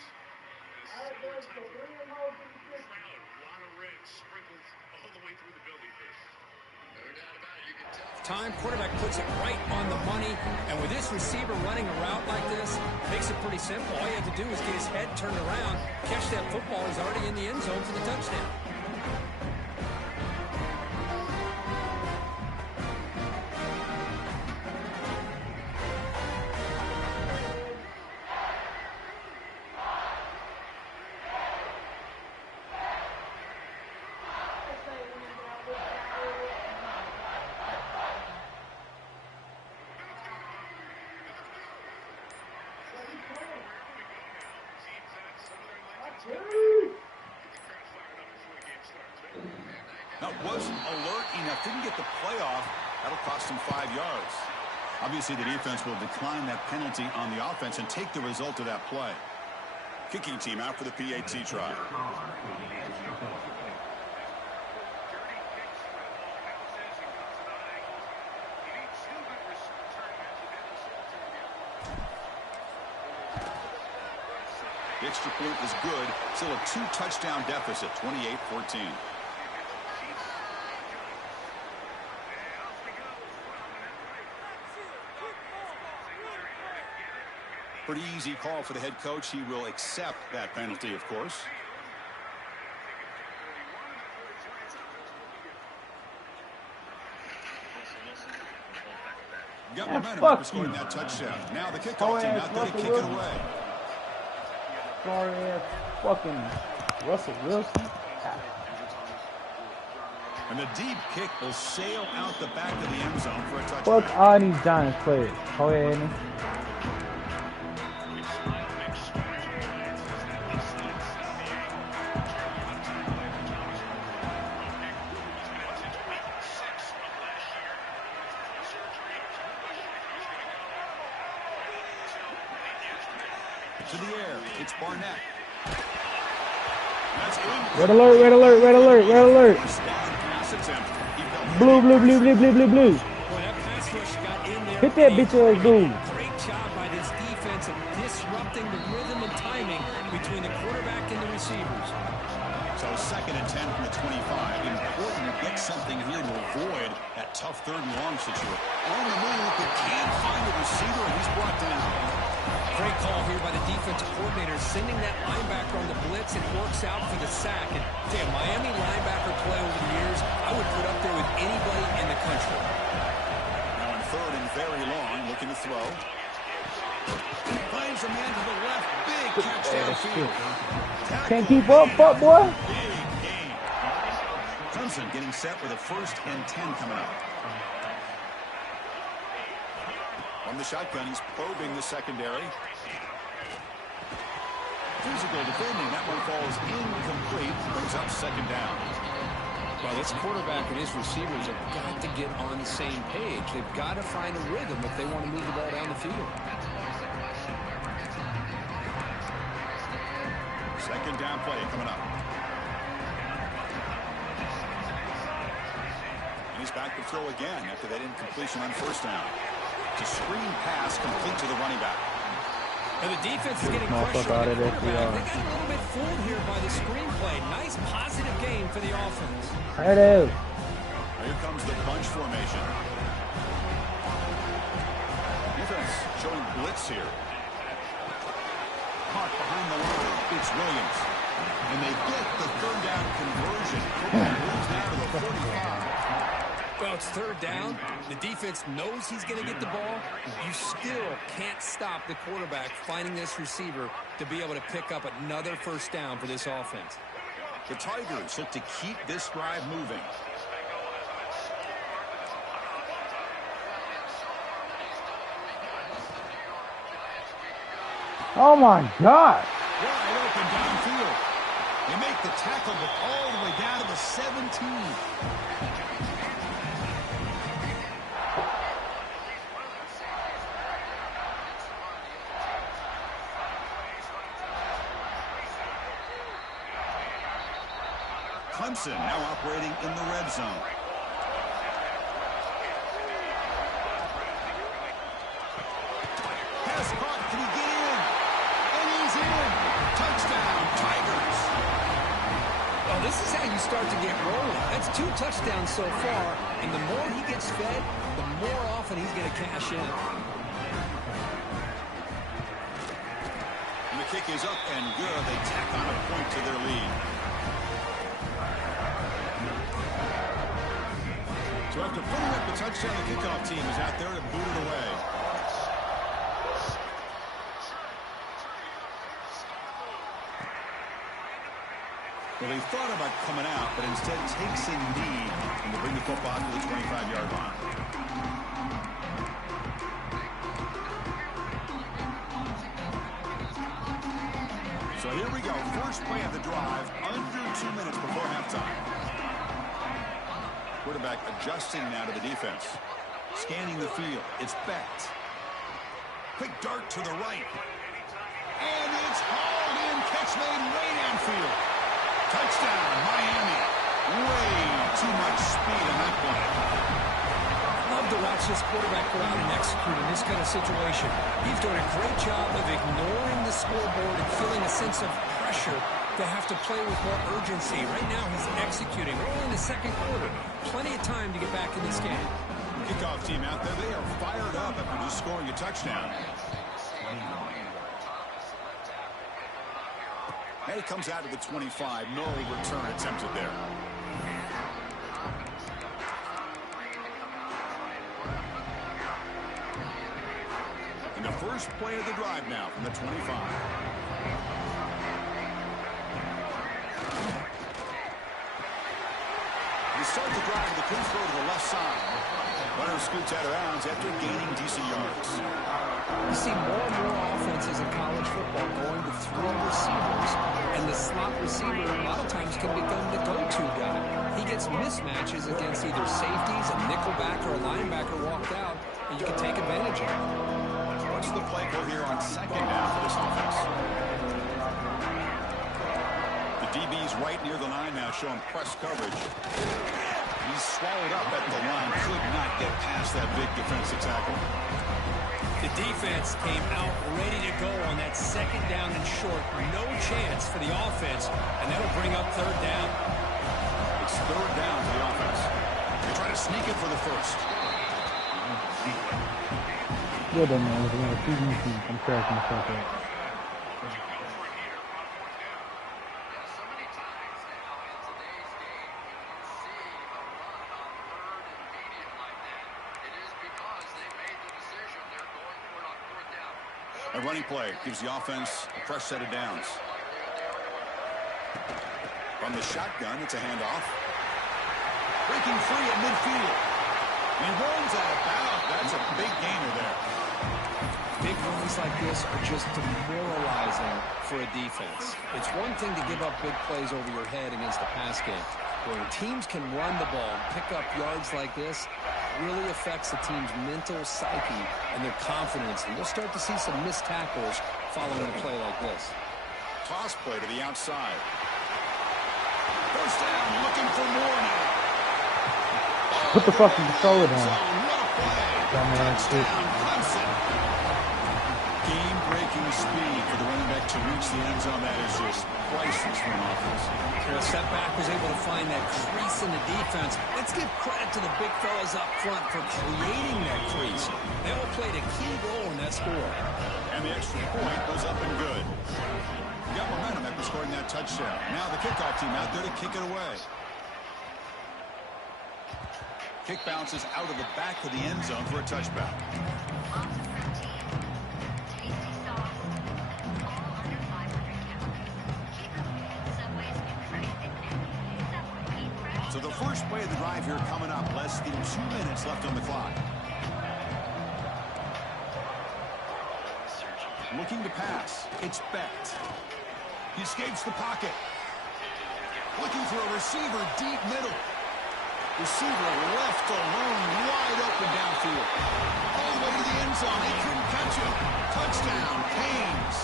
A similar type of crowd, a lot of red sprinkled all the way through the building, Chris. No doubt about it. You can tell. Time, quarterback puts it right on the money. And with this receiver running a route like this, makes it pretty simple. All you have to do is get his head turned around, catch that football. He's already in the end zone for the touchdown. That wasn't alert enough. Didn't get the playoff. That'll cost him 5 yards. Obviously, the defense will decline that penalty on the offense and take the result of that play. Kicking team out for the PAT try. The extra point is good. Still a 2-touchdown deficit, 28-14. Pretty easy call for the head coach. He will accept that penalty, of course. Got momentum after scoring that touchdown. Now the kickoff team out there to kick it away. Sorry ass fucking Russell Wilson. And the deep kick will sail out the back of the end zone for a touchdown. Fuck all these Giants players. Go ahead, Andy. To the air, it's Barnett. Red alert, red alert, red alert, red alert. Pass attempt. He fell Blue, blue, blue, blue, blue, blue, blue. Boy, that pass rush got in there. Hit that bitch ass dude. Great job by this defense of disrupting the rhythm and timing between the quarterback and the receivers. So 2nd and 10 from the 25. Important to get something here to avoid that tough 3rd and long situation. On the move, but can't find the receiver, and he's brought down. Great call here by the defensive coordinator, sending that linebacker on the blitz. It works out for the sack. And damn, Miami linebacker play over the years, I would put up there with anybody in the country. Now in 3rd and very long, looking to throw. Finds a man to the left. Big catch downfield. Can't keep up, fuck boy. Big game. Clemson getting set with a 1st and 10 coming up. From the shotgun, he's probing the secondary. Physical defending. That one falls incomplete. Brings up second down. Well, this quarterback and his receivers have got to get on the same page. They've got to find a rhythm if they want to move the ball down the field. Second down play coming up. And he's back to throw again after that incompletion on first down. It's a screen pass complete to the running back. And the defense is getting pressure on the quarterback. They got a little bit fooled here by the screenplay. Nice positive game for the offense. Here comes the bunch formation. Defense showing blitz here. Caught behind the line. It's Williams. And they get the third down conversion. Moves down to the 45. Well, it's third down. The defense knows he's going to get the ball. You still can't stop the quarterback finding this receiver to be able to pick up another first down for this offense. The Tigers look to keep this drive moving. Oh my God! Wide open downfield. They make the tackle, but all the way down to the 17. Clemson now operating in the red zone. Pass caught. Can he get in? And he's in. Touchdown, Tigers. Well, this is how you start to get rolling. That's 2 touchdowns so far, and the more he gets fed, the more often he's going to cash in. And the kick is up and good. They tack on a point to their lead. So after putting up the touchdown, the kickoff team is out there to boot it away. Well, they thought about coming out, but instead takes a knee and to bring the football to the 25-yard line. So here we go. First play of the drive, under 2 minutes before halftime. Quarterback adjusting now to the defense. Scanning the field. It's Becht. Quick dart to the right. And it's hauled in. Catch made way downfield. Touchdown, Miami. Way too much speed on that play. Love to watch this quarterback go out and execute in this kind of situation. He's doing a great job of ignoring the scoreboard and feeling a sense of pressure to have to play with more urgency. Right now, he's executing. We're only in the second quarter. Plenty of time to get back in this game. Kickoff team out there, they are fired up after just scoring a touchdown. And he comes out of the 25. No return attempted there. And the first play of the drive now from the 25. They start the drive with the quick throw to the left side. Runner scoots out of bounds after gaining decent yards. You see more and more offenses in college football going to 3 receivers, and the slot receiver a lot of times can become the go-to guy. He gets mismatches against either safeties, a nickelback, or a linebacker walked out, and you can take advantage of it. What's the play call here on second down for this offense? The DB's right near the line now, showing press coverage. He's swallowed up at the line. Could not get past that big defensive tackle. The defense came out ready to go on that second down and short. No chance for the offense, and that'll bring up third down. It's third down for the offense. They try to sneak it for the first. Good man. I'm cracking myself up. A running play gives the offense a fresh set of downs. From the shotgun, it's a handoff. Breaking free at midfield. He runs out of bounds. That's a big gainer there. Big runs like this are just demoralizing for a defense. It's one thing to give up big plays over your head against the pass game. When teams can run the ball and pick up yards like this, really affects the team's mental psyche and their confidence. And you'll start to see some missed tackles following a play like this. Toss play to the outside. First down, looking for more now. Put the fucking controller down. What a play. Dumbass shit. Touchdown, Clemson. Game-breaking speed for the running back to reach the end zone. That is just priceless for an offense. The setback was able to find that crease in the defense. Let's give credit to the big fellas up front for creating that crease. They all played a key role in that score. And the extra point goes up and good. You got momentum after scoring that touchdown. Now the kickoff team out there to kick it away. Kick bounces out of the back of the end zone for a touchback. So the first play of the drive here coming up. Less than 2 minutes left on the clock. Looking to pass. It's Becht. He escapes the pocket. Looking for a receiver deep middle. Receiver left alone, wide open downfield. All the way to the end zone. They couldn't catch him. Touchdown, Haynes.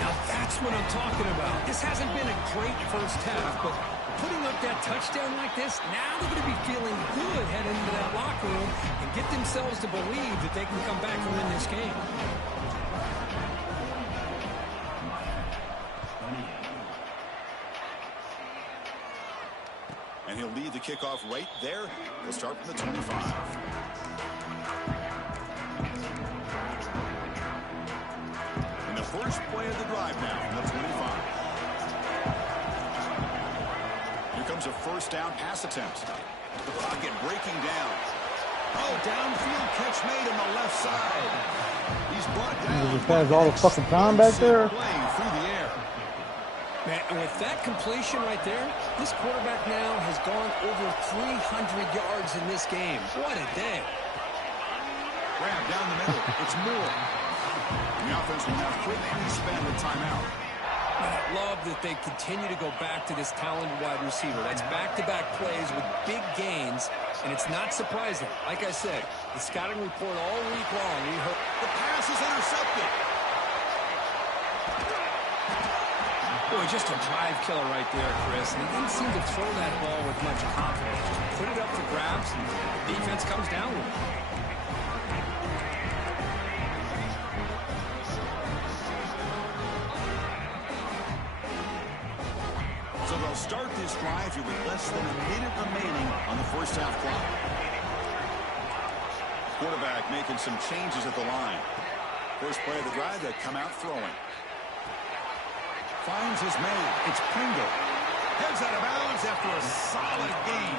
Now that's what I'm talking about. This hasn't been a great first half, but putting up that touchdown like this, now they're going to be feeling good heading into that locker room and get themselves to believe that they can come back and win this game. And he'll lead the kickoff right there. He'll start from the 25. And the first play of the drive now from the 25. Here comes a first down pass attempt. The pocket breaking down. Oh, downfield catch made on the left side. He's brought down. He just has all the fucking time back there. Playing through the air. Man, and with that completion right there, this quarterback now has gone over 300 yards in this game. What a day. Grab down the middle. It's Moore. The offense will now quickly spend the timeout. And I love that they continue to go back to this talented wide receiver. That's back-to-back plays with big gains, and it's not surprising. Like I said, the scouting report all week long, we heard the pass is intercepted. Boy, just a drive killer right there, Chris. And he didn't seem to throw that ball with much confidence. Just put it up for grabs, and the defense comes down with it. So they'll start this drive here with less than a minute remaining on the first half clock. Quarterback making some changes at the line. First play of the drive, they come out throwing. Finds his man. It's Pringle. Heads out of bounds after a solid gain.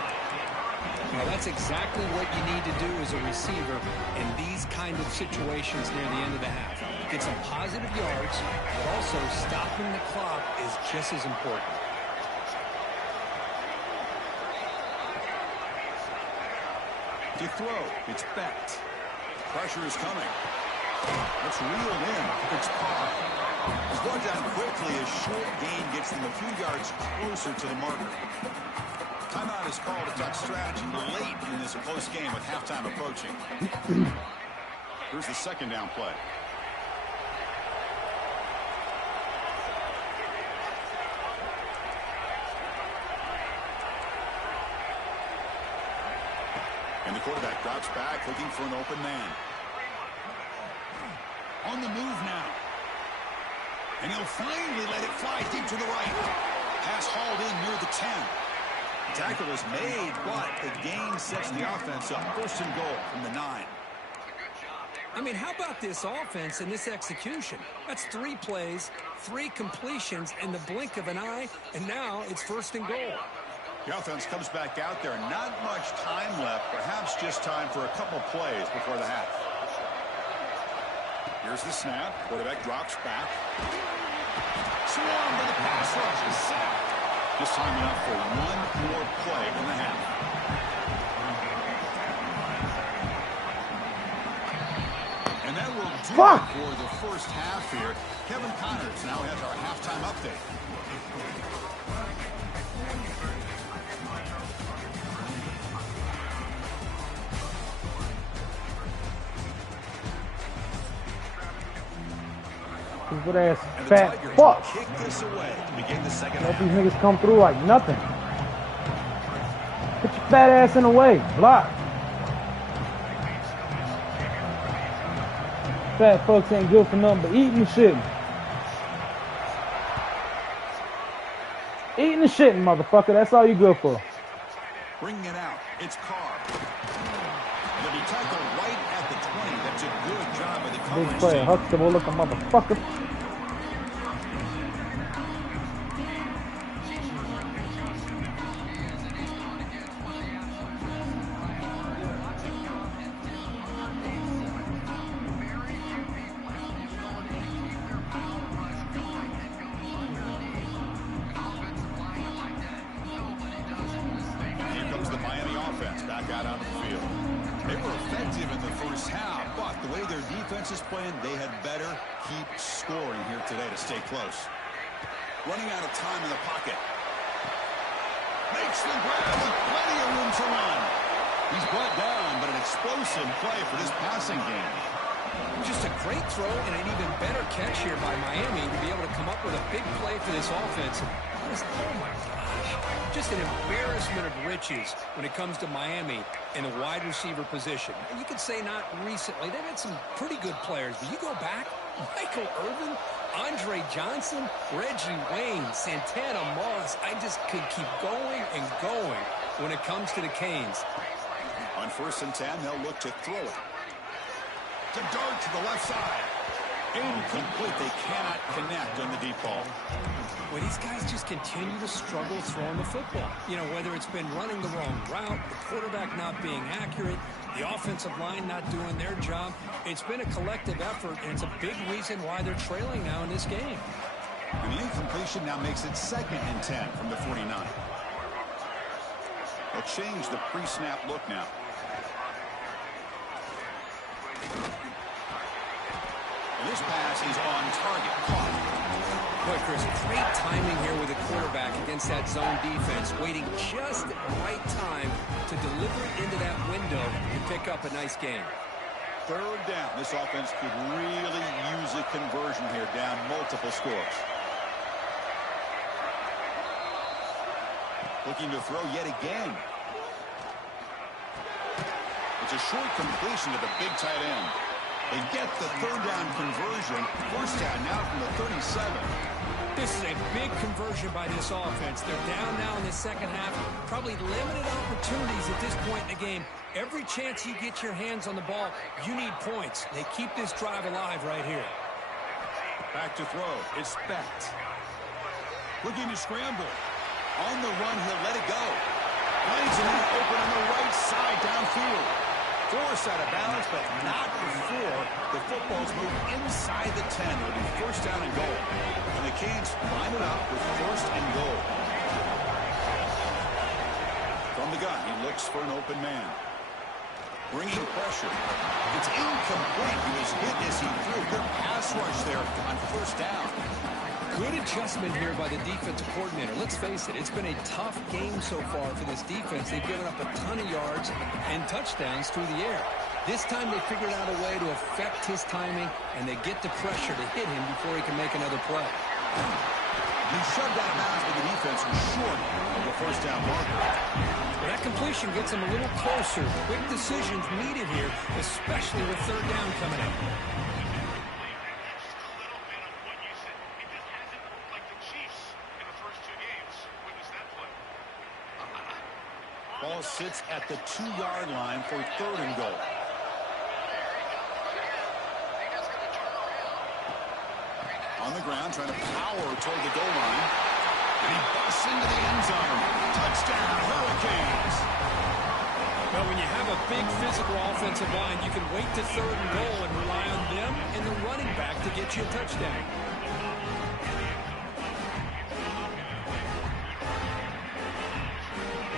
Now, that's exactly what you need to do as a receiver in these kind of situations near the end of the half. Get some positive yards, but also stopping the clock is just as important. To throw, it's Becht. Pressure is coming. It's reeled in. It's Parr. He's brought down quickly. A short gain gets them a few yards closer to the marker. Timeout is called to talk strategy late in this close game with halftime approaching. Here's the second down play. And the quarterback drops back, looking for an open man. On the move now. And he'll finally let it fly deep to the right. Pass hauled in near the 10. Tackle is made, but the gain sets the offense up. First and goal from the 9. I mean, how about this offense and this execution? That's 3 plays, 3 completions in the blink of an eye, and now it's first and goal. The offense comes back out there. Not much time left. Perhaps just time for a couple plays before the half. Here's the snap. Quarterback drops back. Swarmed by the pass rush is sacked. Just time enough for one more play in the half. Fuck! For the first half here, Kevin Connors now has our halftime update. Stupid ass fat fuck. Kick this away to begin the second Let half. these niggas come through like nothing. Put your fat ass in the way. Block. Fat folks ain't good for nothing but eating and shitting. Eating and shitting, motherfucker. That's all you good for. Bringing it out, it's Carr. They'll be tackled right at the 20. That's a good job by the Big coverage player, team. Huxtable looking motherfucker. Here comes the Miami offense back out onto the field. They were effective in the first half, but the way their defense is playing, they had better keep scoring here today to stay close. Running out of time in the pocket. Makes the grab with plenty of room to run. He's brought down, but an explosive play for this passing game. Just a great throw and an even better catch here by Miami to be able to come up with a big play for this offense. Oh my gosh. Just an embarrassment of riches when it comes to Miami in the wide receiver position. And you could say not recently. They've had some pretty good players, but you go back, Michael Irvin, Andre Johnson, Reggie Wayne, Santana Moss. I just could keep going and going when it comes to the Canes. On 1st and 10, they'll look to throw it. To dart to the left side. Incomplete. They cannot connect on the deep ball. Well, these guys just continue to struggle throwing the football. You know, whether it's been running the wrong route, the quarterback not being accurate, the offensive line not doing their job. It's been a collective effort, and it's a big reason why they're trailing now in this game. And the incompletion now makes it 2nd and 10 from the 49. They'll change the pre-snap look now. And this pass is on target. Caught. Boy, Chris, great timing here with the quarterback against that zone defense, waiting just at the right time to deliver it into that window to pick up a nice game. 3rd down. This offense could really use a conversion here, down multiple scores. Looking to throw yet again. It's a short completion to the big tight end. They get the 3rd down conversion. 1st down now from the 37. This is a big conversion by this offense. They're down now in the second half. Probably limited opportunities at this point in the game. Every chance you get your hands on the ball, you need points. They keep this drive alive right here. Back to throw. It's Becht. Looking to scramble. On the run, he'll let it go. Finds a man open on the right side downfield. Forced out of balance, but not before the football's moved inside the 10. It'll be 1st down and goal. And the Canes line it up with 1st and goal. From the gun, he looks for an open man. Bringing pressure. It's incomplete. He was hit as he threw. Good pass rush there on 1st down. Good adjustment here by the defensive coordinator. Let's face it, it's been a tough game so far for this defense. They've given up a ton of yards and touchdowns through the air. This time they figured out a way to affect his timing, and they get the pressure to hit him before he can make another play. He shoved out of bounds, but the defense was short of the 1st down marker. Well, that completion gets him a little closer. Quick decisions needed here, especially with 3rd down coming up. Ball sits at the 2-yard line for 3rd and goal. On the ground, trying to power toward the goal line. And he busts into the end zone. Touchdown, Hurricanes. Well, when you have a big physical offensive line, you can wait to 3rd and goal and rely on them and the running back to get you a touchdown.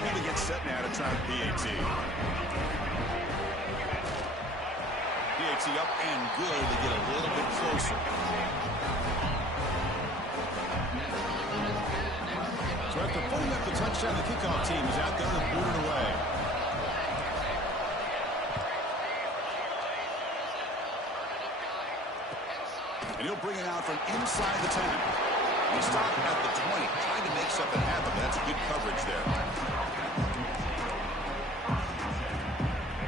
And they get set now to try PAT. PAT Ante up and good to get a little bit closer. So after putting up the touchdown, the kickoff team is out there to boot it away. And he'll bring it out from inside the 10. He stopped at the 20, trying to make something happen. That's good coverage there.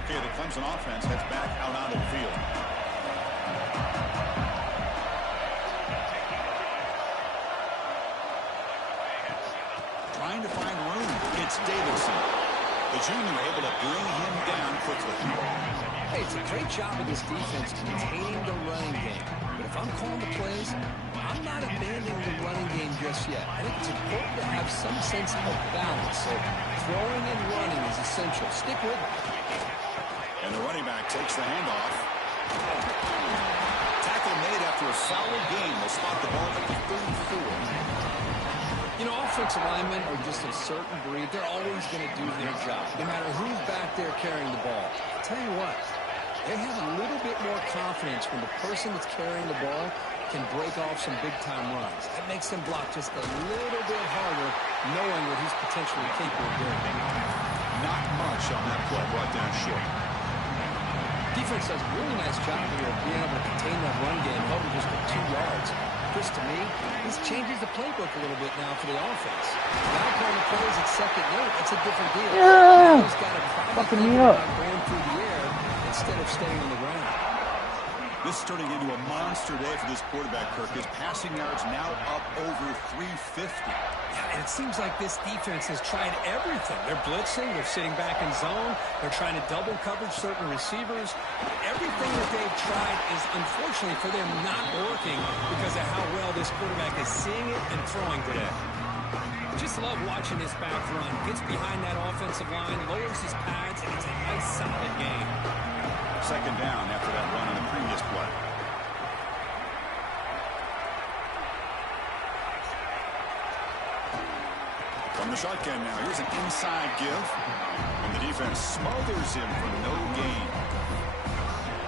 Okay, the Clemson offense heads back out onto the field. Trying to find room. It's Davidson. The junior able to bring him down quickly. Hey, it's a great job of this defense containing the running game. But if I'm calling the plays, I'm not abandoning the running game just yet. I think it's important to have some sense of balance. So throwing and running is essential. Stick with it. And the running back takes the handoff. Tackle made after a solid game. They'll spot the ball at the 34. You know, offensive linemen are just a certain breed. They're always going to do their job, no matter who's back there carrying the ball. I'll tell you what, they have a little bit more confidence when the person that's carrying the ball can break off some big-time runs. That makes them block just a little bit harder, knowing what he's potentially capable of doing. Not much on that play, brought down short. Defense does a really nice job here of being able to contain that run game, held him just for 2 yards. Chris, to me, this changes the playbook a little bit now for the offense. Now calling the plays at second note, that's a different deal. Yeah. He's got to Fucking me up. going through the air instead of staying on the ground. This is turning into a monster day for this quarterback, Kirk. His passing yards now up over 350. Yeah, and it seems like this defense has tried everything. They're blitzing, they're sitting back in zone, they're trying to double coverage certain receivers. Everything that they've tried is, unfortunately for them, not working because of how well this quarterback is seeing it and throwing today. Just love watching this back run. Gets behind that offensive line, lowers his pads, and it's a nice, solid game. Second down after that run on the previous play. From the shotgun now, here's an inside give. And the defense smothers him for no gain.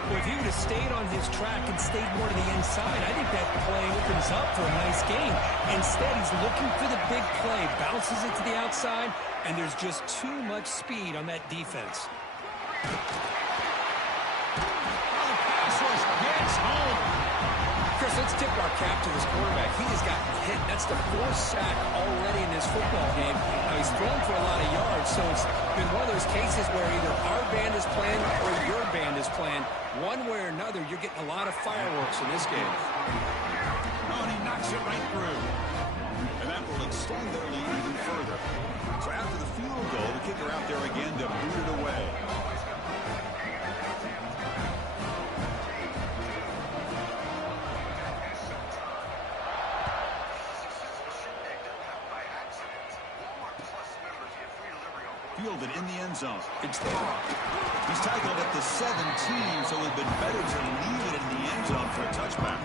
Well, if he would have stayed on his track and stayed more to the inside, I think that play opens up for a nice game. Instead, he's looking for the big play, bounces it to the outside, and there's just too much speed on that defense. Gets home. Chris, let's tip our cap to this quarterback. He has gotten hit. That's the 4th sack already in this football game. Now, he's thrown for a lot of yards, so it's been one of those cases where either our band is playing or your band is playing. One way or another, you're getting a lot of fireworks in this game. Oh, and he knocks it right through. And that will extend their lead even further. So after the field goal, the kicker out there again to boot it away. Fielded in the end zone. It's there. He's tackled at the 17, so it would have been better to leave it in the end zone for a touchback.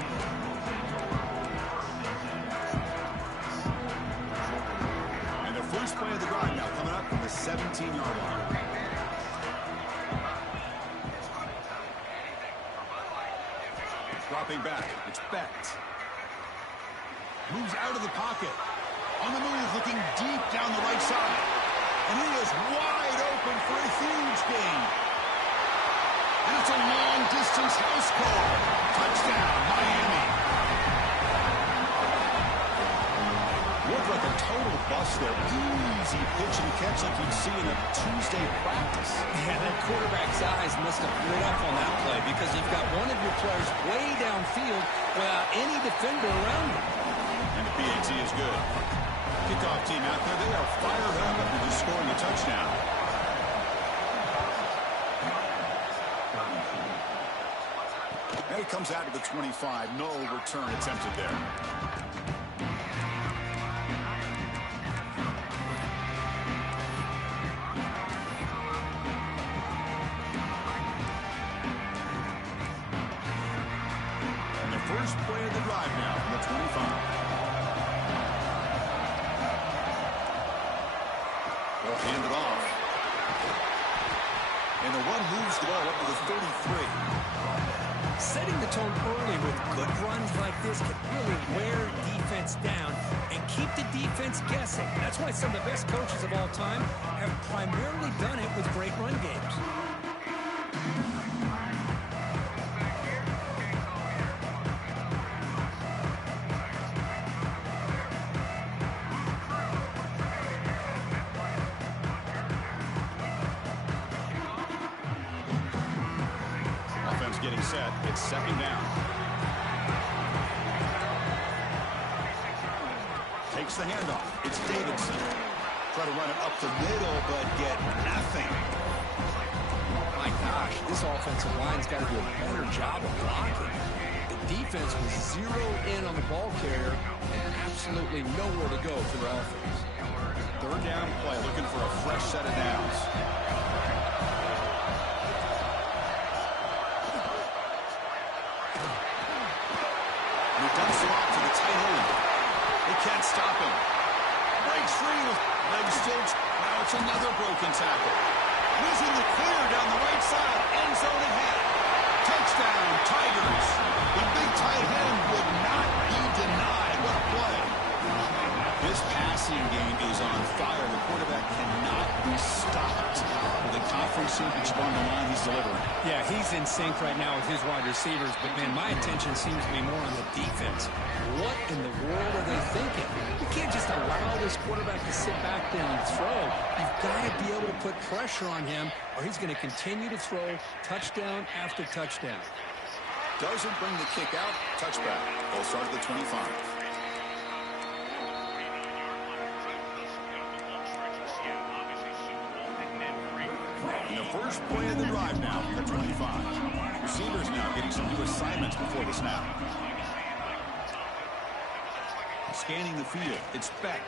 And the first play of the drive now coming up from the 17-yard line. Dropping back. It's Beck. Moves out of the pocket. On the move, looking deep down the right side. And he is wide open for a huge gain. And it's a long-distance house call. Touchdown, Miami. Looked like a total bust there. Easy pitch and catch like you'd see in a Tuesday practice. Yeah, that quarterback's eyes must have lit up on that play because you've got one of your players way downfield without any defender around him. And the PAT is good. Kickoff team out there, they are fired up after just scoring a touchdown. And it comes out to the 25. No return attempted there. And the first play of the drive now from the 25. They'll hand it off. And the run moves the ball up to the 33. tone early with good runs like this can really wear defense down and keep the defense guessing. That's why some of the best coaches of all time have primarily done it with great run games. Getting set. It's second down. Takes the handoff. It's Davidson. Try to run it up the middle, but get nothing. My gosh, this offensive line's got to do a better job of blocking. The defense was zeroed in on the ball carrier and absolutely nowhere to go for their offense. Third down play, looking for a fresh set of downs. Dumps it off to the tight end. They can't stop him. Breaks free with legs still. Now it's another broken tackle. Losing the clear down the right side. End zone ahead. Touchdown, Tigers. The big tight end would not be denied. What a play. This passing game is on fire. The quarterback cannot be stopped. With a conference championship on the line, he's delivering. Yeah, he's in sync right now with his wide receivers, but, man, my attention seems to be more on the defense. What in the world are they thinking? You can't just allow this quarterback to sit back there and throw. You've got to be able to put pressure on him, or he's going to continue to throw touchdown after touchdown. Doesn't bring the kick out. Touchback. They'll start at the 25. First play of the drive now from the 25. Receivers now getting some new assignments before the snap. Scanning the field. It's Beck.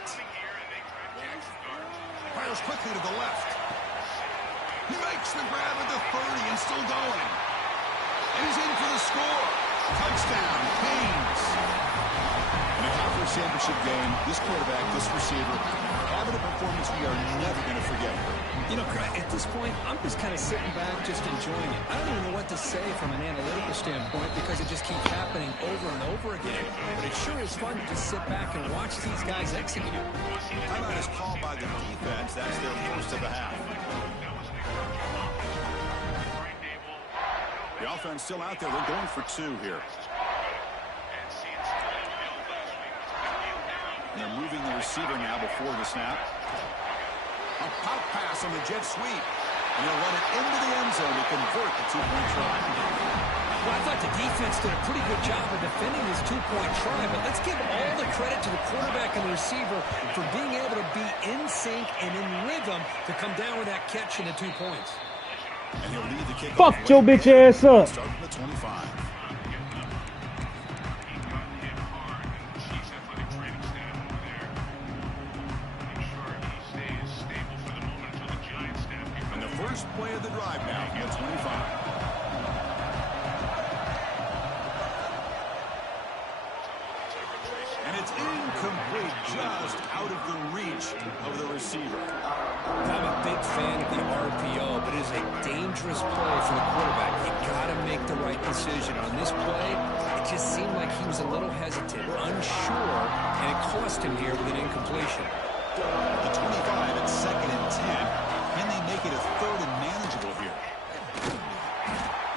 Fires quickly to the left. He makes the grab at the 30 and still going. And he's in for the score. Touchdown, Kings. In a conference championship game, this quarterback, this receiver, having a performance we are never going to forget. You know, at this point, I'm just kind of sitting back, just enjoying it. I don't even know what to say from an analytical standpoint because it just keeps happening over and over again. But it sure is fun to just sit back and watch these guys execute. Timeout is called by the defense. That's their first of the half. The offense still out there. We're going for two here. And they're moving the receiver now before the snap. A pop pass on the jet sweep. And they'll run it into the end zone to convert the two-point try. Well, I thought the defense did a pretty good job of defending this two-point try, but let's give all the credit to the quarterback and the receiver for being able to be in sync and in rhythm to come down with that catch and the 2 points. And he'll lead the kickoff. Fuck your bitch ass up. Start from the 25. First play of the drive now from the 25. And it's incomplete, just out of the reach of the receiver. I'm a big fan of the RPO, but it is a dangerous play for the quarterback. You got to make the right decision. On this play, it just seemed like he was a little hesitant, unsure, and it cost him here with an incompletion. The 25 at 2nd and 10. Can they make it a third and manageable here?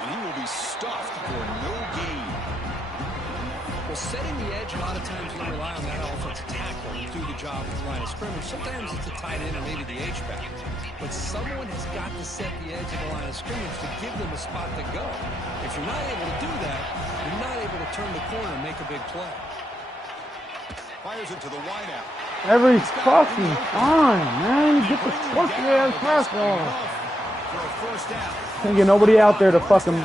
And he will be stuffed for no gain. Well, setting the edge, a lot of times you rely on that offensive tackle to do the job at the line of scrimmage. Sometimes it's the tight end or maybe the H-back. But someone has got to set the edge of the line of scrimmage to give them a spot to go. If you're not able to do that, you're not able to turn the corner and make a big play. Fires it to the wideout. Every fucking time, man. Get the fucking ass pass off. Can't get nobody out there to fucking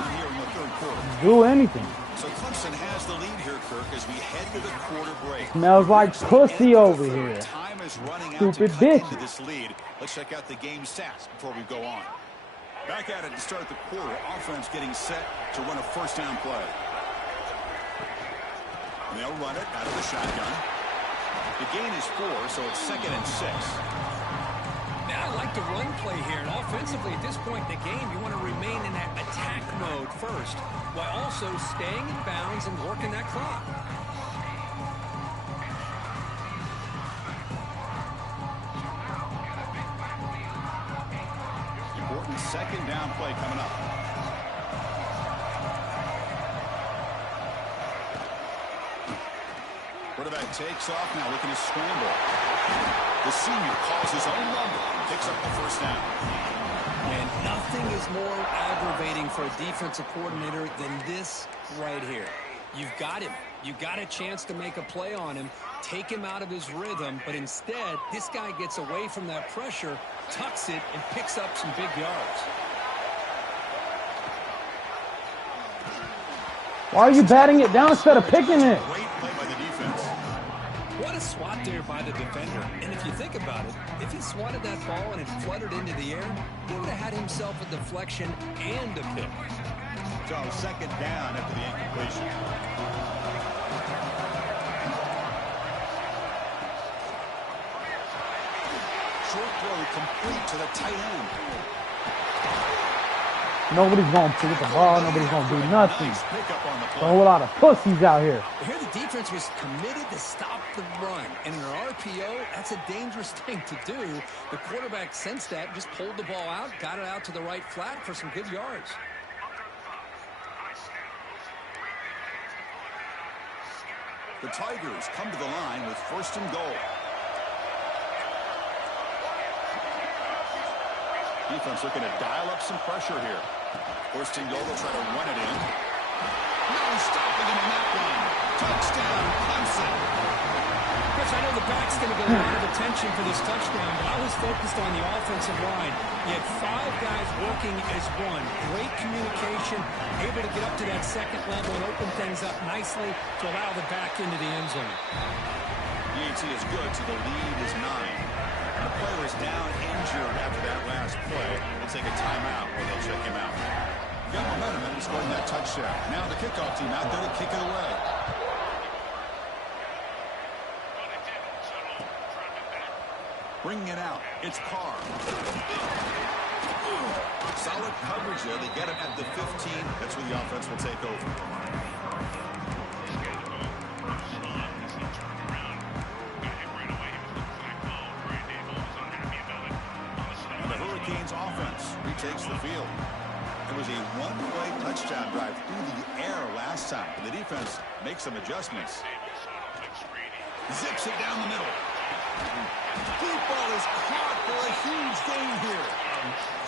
do anything. So Clemson has the lead here, Kirk, as we head to the quarter break. Smells like pussy over here. Time is running out Stupid to cut bitch. into this lead. Let's check out the game stats before we go on. Back at it to start the quarter. Offense getting set to run a first down play. And they'll run it out of the shotgun. The gain is 4, so it's 2nd and 6. Now, I like the run play here, and offensively at this point in the game, you want to remain in that attack mode first. while also staying in bounds and working that clock. Important second down play coming up. Quarterback takes off now, looking to scramble. The senior calls his own number and picks up the first down. And nothing is more aggravating for a defensive coordinator than this right here. You've got him. You got a chance to make a play on him, take him out of his rhythm, but instead, this guy gets away from that pressure, tucks it, and picks up some big yards. Why are you batting it down instead of picking it? Great play by the defense. What a swat there by the defender. And if you think about it, if he swatted that ball and it fluttered into the air, he would have had himself a deflection and a pick. So second down after the incompletion. Short throw complete to the tight end. Nobody's going to get the ball. Nobody's going to do nothing. Nice pickup on the A play. whole lot of pussies out here. Here the defense was committed to stop the run. And in an RPO, that's a dangerous thing to do. The quarterback sensed that, just pulled the ball out, got it out to the right flat for some good yards. The Tigers come to the line with first and goal. Defense looking to dial up some pressure here. First and goal, they'll try to run it in. No stopping him in that one. Touchdown, Clemson. Chris, I know the back's going to get a lot of attention for this touchdown, but I was focused on the offensive line. You had 5 guys working as one. Great communication, able to get up to that second level and open things up nicely to allow the back into the end zone. The AT is good, so the lead is 9. The player is down injured after that last play. We'll take a timeout while they check him out. Got momentum and scoring that touchdown. Now the kickoff team out there to kick it away. Bringing it out, it's Carr. Solid coverage there. They get him at the 15. That's where the offense will take over. And the Hurricanes offense retakes the field. It was a one-play touchdown drive through the air last time. The defense makes some adjustments. Zips it down the middle. Deep ball is caught for a huge gain here.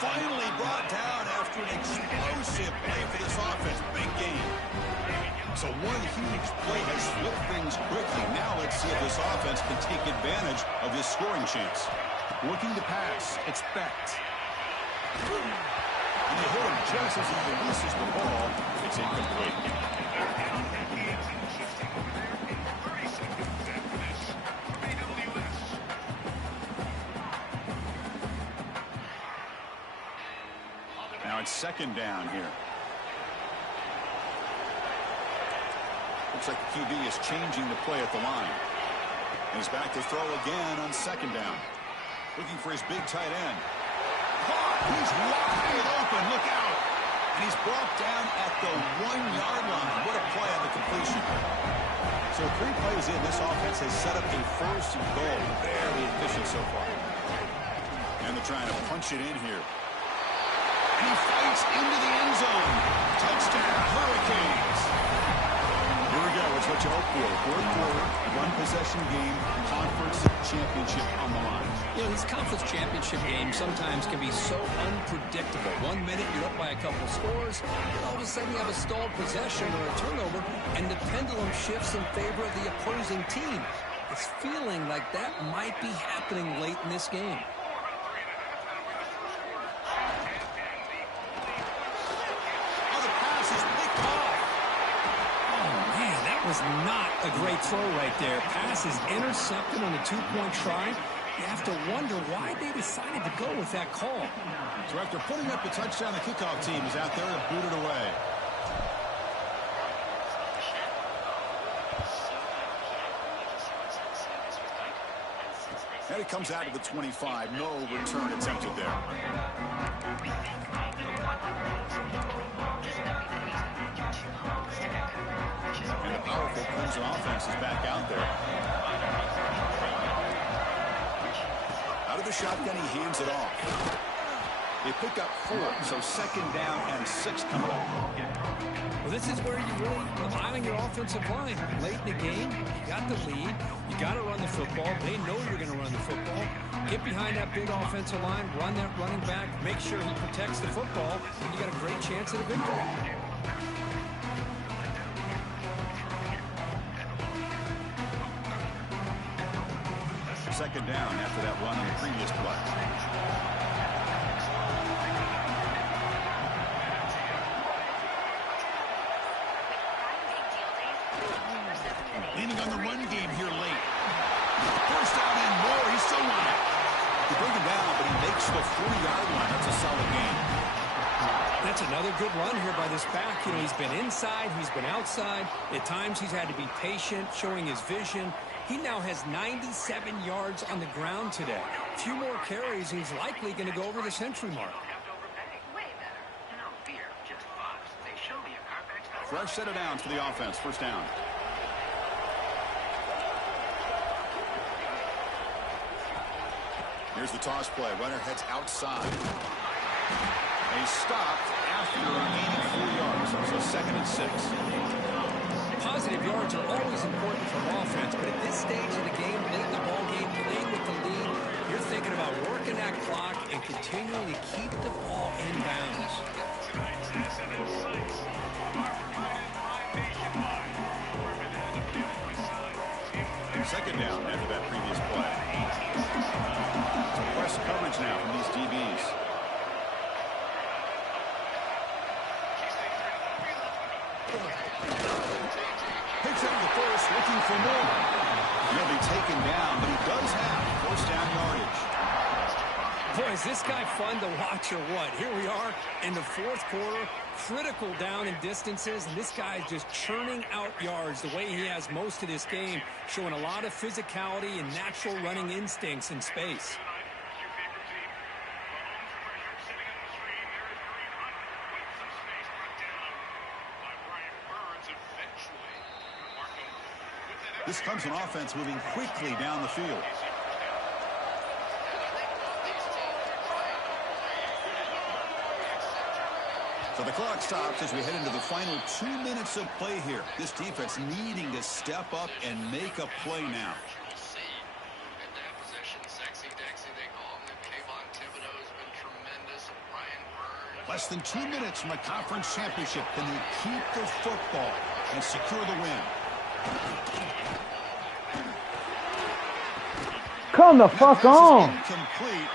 Finally brought down after an explosive play for this offense. Big gain. So one huge play has flipped things quickly. Now let's see if this offense can take advantage of this scoring chance. Looking to pass. It's Becht. And they hit him just as he releases the ball. It's incomplete. Now it's second down here. Looks like the QB is changing the play at the line. And he's back to throw again on second down. Looking for his big tight end. Caught! He's wide open. Look out! And he's brought down at the 1-yard line. What a play on the completion. So 3 plays in, this offense has set up a first and goal. Very efficient so far. And they're trying to punch it in here. And he fights into the end zone. Touchdown, Hurricanes. Here we go. It's what you hope for. Fourth quarter, one-possession game, conference championship on the line. You know, these conference championship games sometimes can be so unpredictable. 1 minute you're up by a couple scores, and all of a sudden you have a stalled possession or a turnover, and the pendulum shifts in favor of the opposing team. It's feeling like that might be happening late in this game. Was not a great throw right there. Pass is intercepted on a 2-point try. You have to wonder why they decided to go with that call. So after putting up the touchdown, the kickoff team is out there to boot it away. And it comes out to the 25. No return attempted there. Clemson offense is back out there. Out of the shotgun, he hands it off. They pick up 4, so second down and 6 coming up. Well, this is where you really rely on your offensive line. Late in the game, you got the lead. You got to run the football. They know you're going to run the football. Get behind that big offensive line, run that running back, make sure he protects the football, and you got a great chance at a victory. Second down after that run on the previous play. Leaning on the run game here late. First down and more. He's still on it. They bring him down, but he makes the 40-yard line. That's a solid gain. That's another good run here by this back. You know, he's been inside, he's been outside. At times, he's had to be patient, showing his vision. He now has 97 yards on the ground today. A few more carries, he's likely going to go over the century mark. Fresh set of downs for the offense. First down. Here's the toss play. Runner heads outside. A stop after gaining 4 yards. So second and 6. Positive yards are always important for offense, but at this stage of the game, late in the ball game, playing with the lead, you're thinking about working that clock and continuing to keep the ball in bounds. Second down after that previous play. Press coverage now from these DBs. Picks out the first, looking for more. He'll be taken down, but he does have first down yardage. Boy, is this guy fun to watch or what? Here we are in the fourth quarter, critical down and distances, and this guy is just churning out yards the way he has most of this game, showing a lot of physicality and natural running instincts in space. This Clemson offense moving quickly down the field. So the clock stops as we head into the final 2 minutes of play here. This defense needing to step up and make a play now. Less than 2 minutes from a conference championship. Can they keep the football and secure the win? Come the fuck on. Incomplete.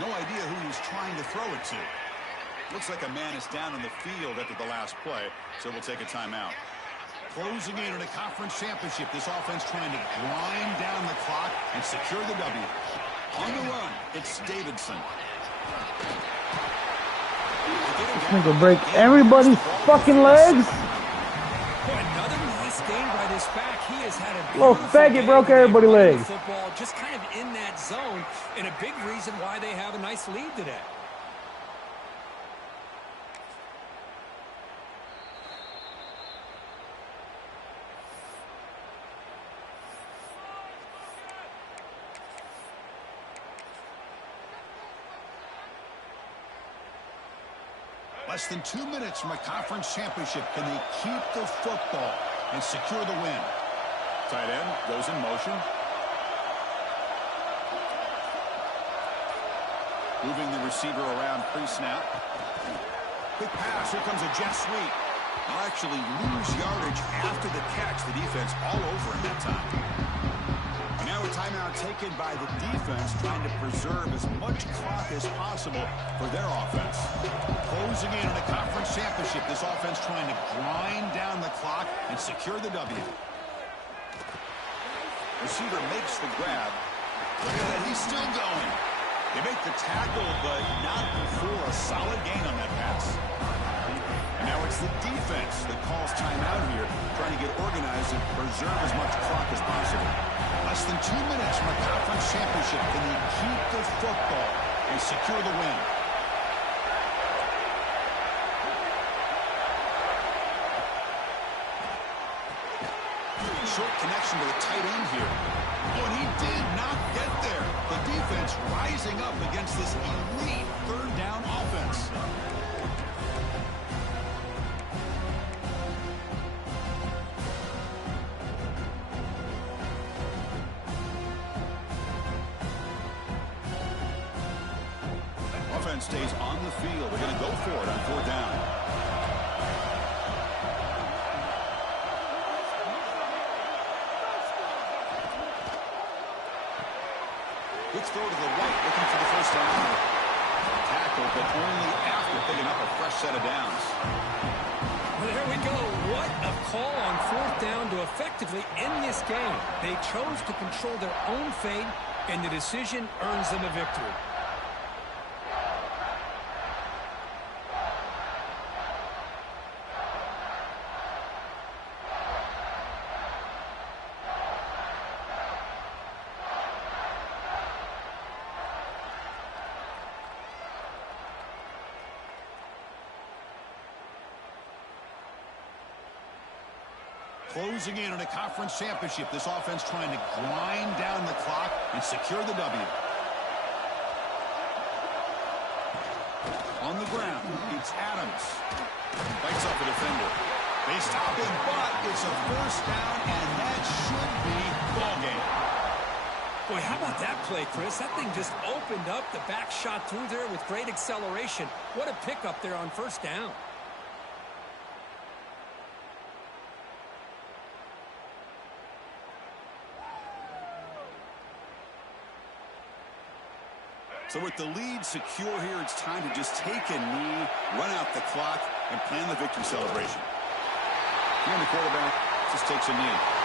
No idea who he's trying to throw it to. Looks like a man is down in the field after the last play, so we'll take a timeout. Closing in on a conference championship, this offense trying to grind down the clock and secure the W. On the run, it's Davidson. This nigga break everybody's fucking legs. Another nice game by this back. He has had a little faggot broke everybody's legs. Football just kind of in that zone, and a big reason why they have a nice lead today. Less than 2 minutes from a conference championship. Can they keep the football and secure the win? Tight end goes in motion. Moving the receiver around pre-snap. Quick pass. Here comes a jet sweep. They'll actually lose yardage after the catch. The defense all over him that time. Now a timeout taken by the defense, trying to preserve as much clock as possible for their offense. Closing in on a conference championship, this offense trying to grind down the clock and secure the W. Receiver makes the grab. Look at that, he's still going. They make the tackle, but not before a solid gain on that pass. And now it's the defense that calls timeout here, trying to get organized and preserve as much clock as possible. Less than 2 minutes from a conference championship. Can they keep the football and secure the win? short connection to the tight end here. Oh, and he did not get there. The defense rising up against this elite third down offense. Offense stays on the field. They're going to go for it on fourth down. Quick throw to the right, looking for the first down. Tackle, but only after picking up a fresh set of downs. Well, there we go. What a call on fourth down to effectively end this game. They chose to control their own fate, and the decision earns them a victory. Closing in on a conference championship, this offense trying to grind down the clock and secure the W. On the ground, it's Adams. Bites off the defender. They stop him, but it's a first down, and that should be ball game. Boy, how about that play, Chris? That thing just opened up. The back shot through there with great acceleration. What a pickup there on first down. So with the lead secure here, it's time to just take a knee, run out the clock, and plan the victory celebration. Here, the quarterback just takes a knee.